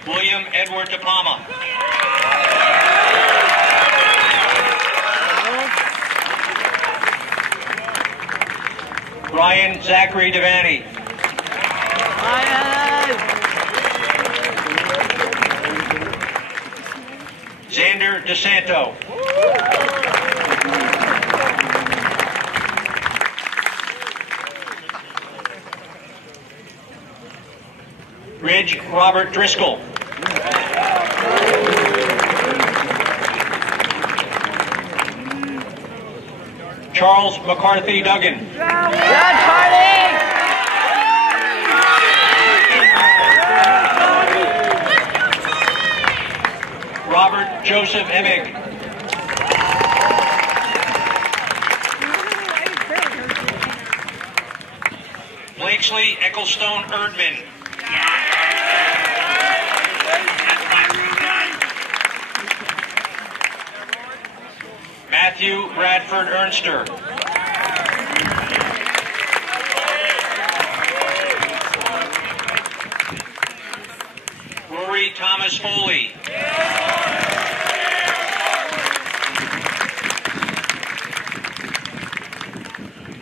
William Edward De Palma. Brian Zachary Devaney. Xander DeSanto. Ridge Robert Driscoll. Charles McCarthy Duggan. Robert Joseph Emig. Blakesley Ecclestone Erdman. Matthew Bradford Ernster. Rory Thomas Foley.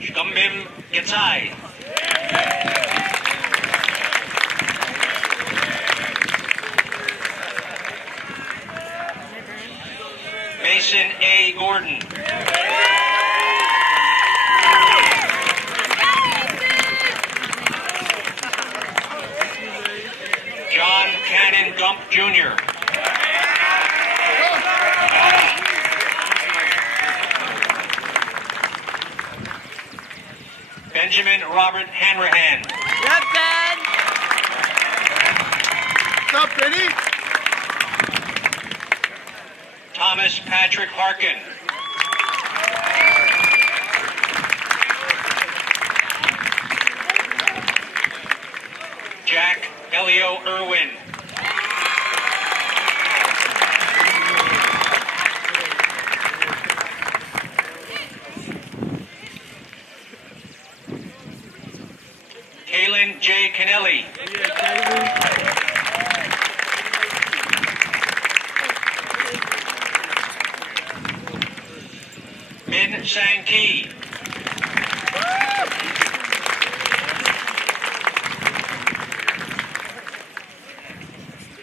Shkumbim Gitsai. Mason A. Gordon. John Cannon Gump Jr. Benjamin Robert Hanrahan. Yep, Ben. What's up, Benny? Thomas Patrick Harkin. Jack Elio Irwin. Kaylin J. Kennelly. Min Sang Ki.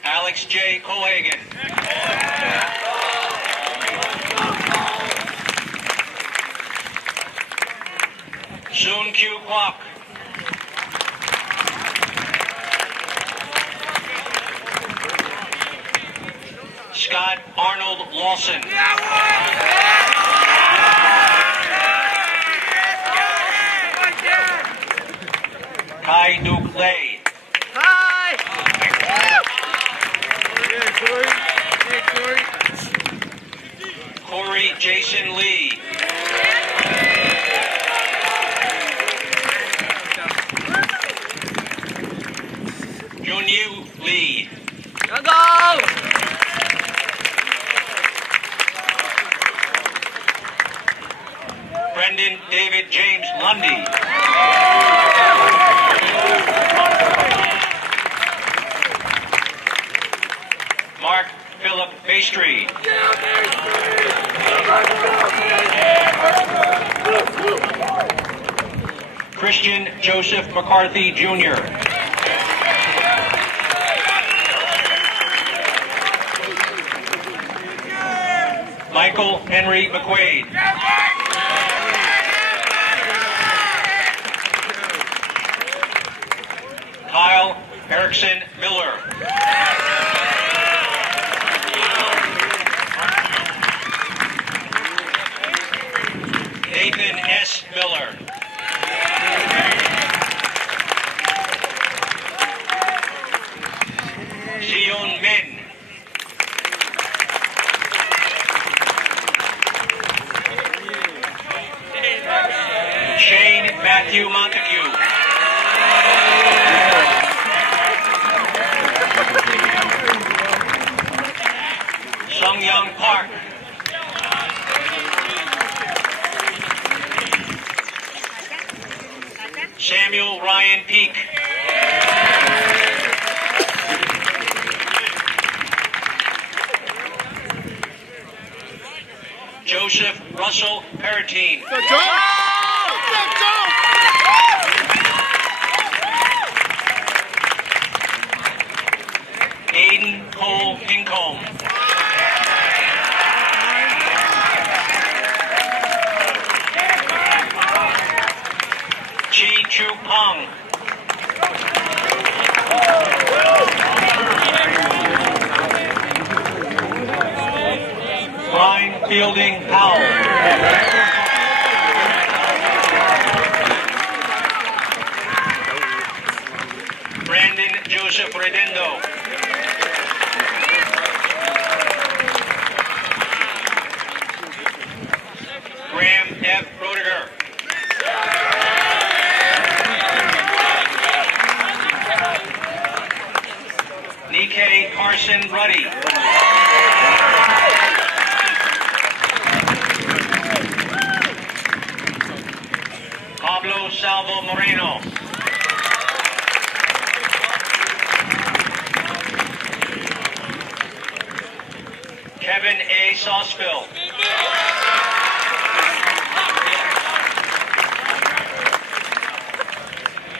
Alex J. Colhagen. Soon Q. Kwok. Scott Arnold Lawson. Kai Duke Lay. Hi. Corey Jason Lee. Junyu Lee. Go! Brendan David James Lundy. Mark Philip Maestri. Christian Joseph McCarthy Jr. Michael Henry McQuaid. Kyle Erickson Miller. Nathan S. Miller. Sion Min. Matthew Montague. Sung-Young Park. Samuel Ryan Peak. Joseph Russell Peritine. Aiden Cole Pincombe. Chi Chu Pong. Brian Fielding Powell. Brandon Joseph Redendo. Graham F. Roediger. Nikkei Carson Ruddy. Pablo Salvo Moreno. Kevin A. Sauceville.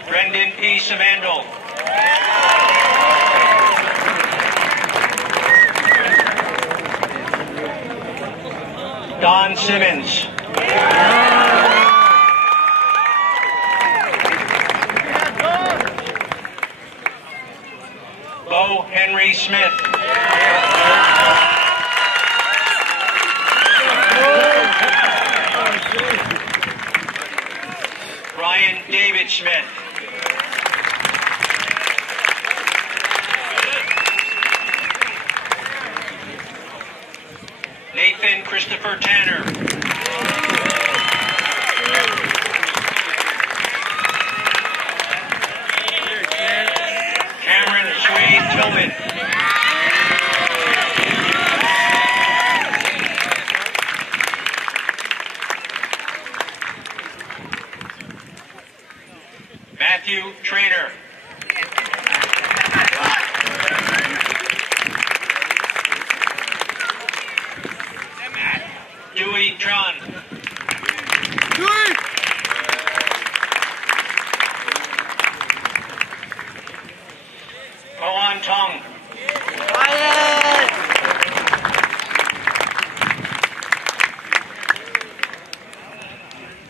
Brendan P. Samandel. Don Simmons. Bo Henry Smith. Brian David Smith. Nathan Christopher Tanner. Cameron Swade Tillman. Matthew Trainer. Dewey Tron. Koan Tong.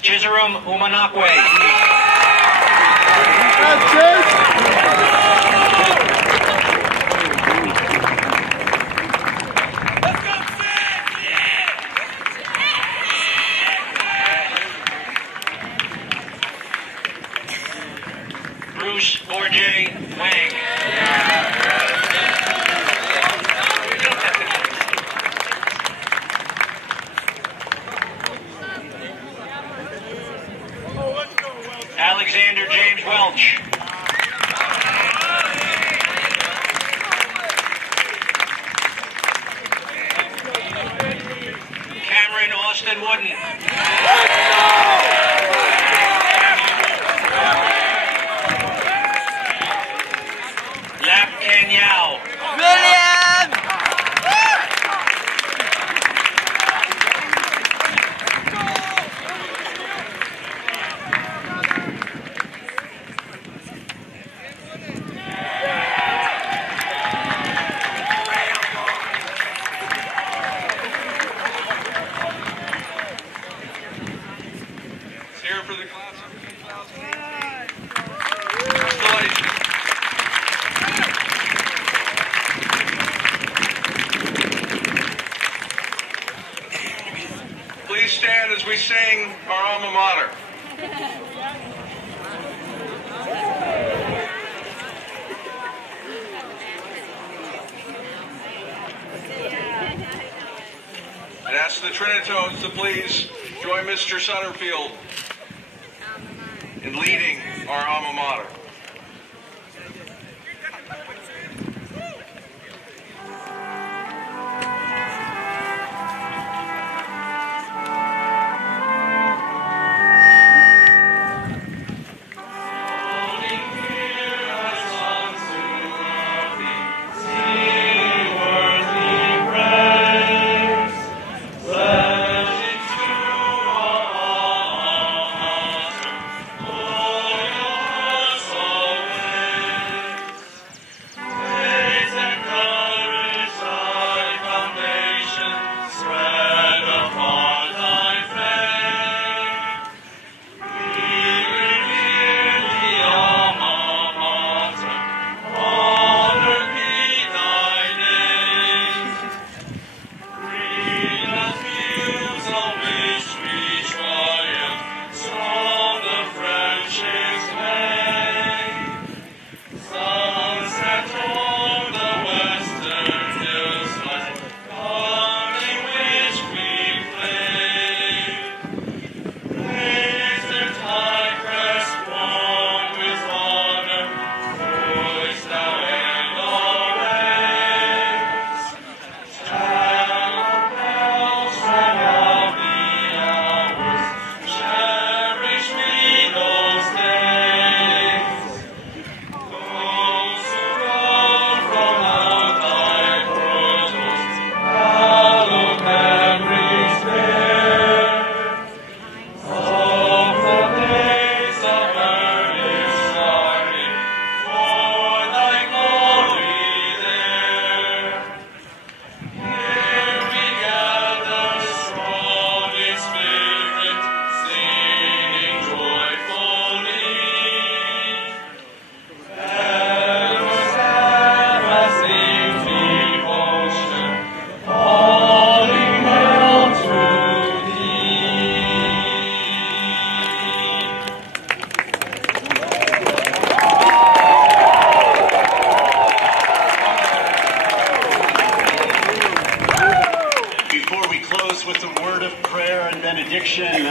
Chizaram Umanakwe. Bruce Borje Wang. Alexander James Welch. Cameron Austin Wooden. Lap Ken Yao. William! Here for the class of 2000. Congratulations. Please stand as we sing our alma mater. And ask the Trinitones to please join Mr. Sutterfield. in leading our alma mater.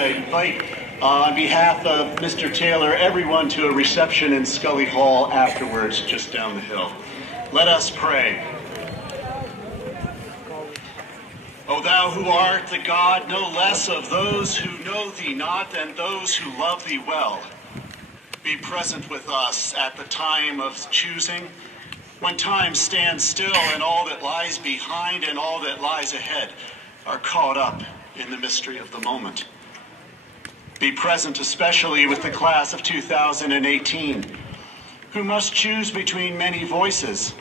I invite, on behalf of Mr. Taylor, everyone to a reception in Scully Hall afterwards, just down the hill. Let us pray. O thou who art the God no less of those who know thee not than those who love thee well, be present with us at the time of choosing, when time stands still and all that lies behind and all that lies ahead are caught up in the mystery of the moment. Be present especially with the class of 2018, who must choose between many voices.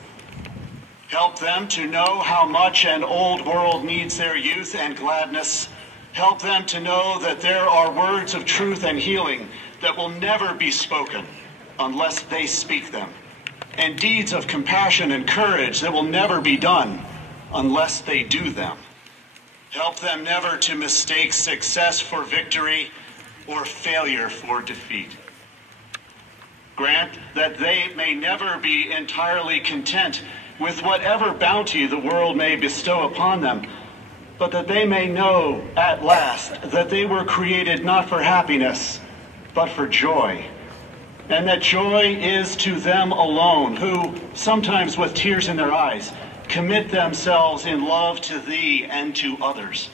Help them to know how much an old world needs their youth and gladness. Help them to know that there are words of truth and healing that will never be spoken unless they speak them, and deeds of compassion and courage that will never be done unless they do them. Help them never to mistake success for victory or failure for defeat. Grant that they may never be entirely content with whatever bounty the world may bestow upon them, but that they may know at last that they were created not for happiness, but for joy, and that joy is to them alone, who, sometimes with tears in their eyes, commit themselves in love to thee and to others.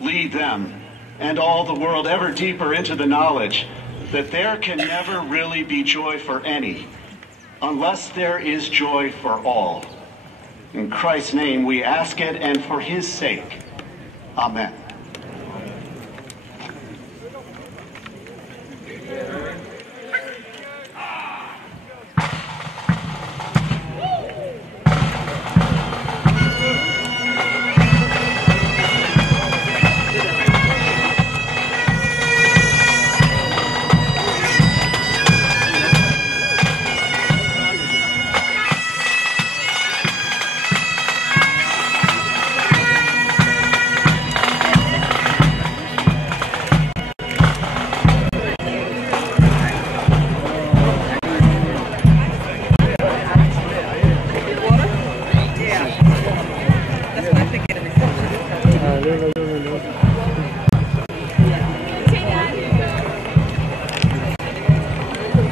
Lead them and all the world ever deeper into the knowledge that there can never really be joy for any unless there is joy for all. In Christ's name we ask it, and for his sake. Amen. There's a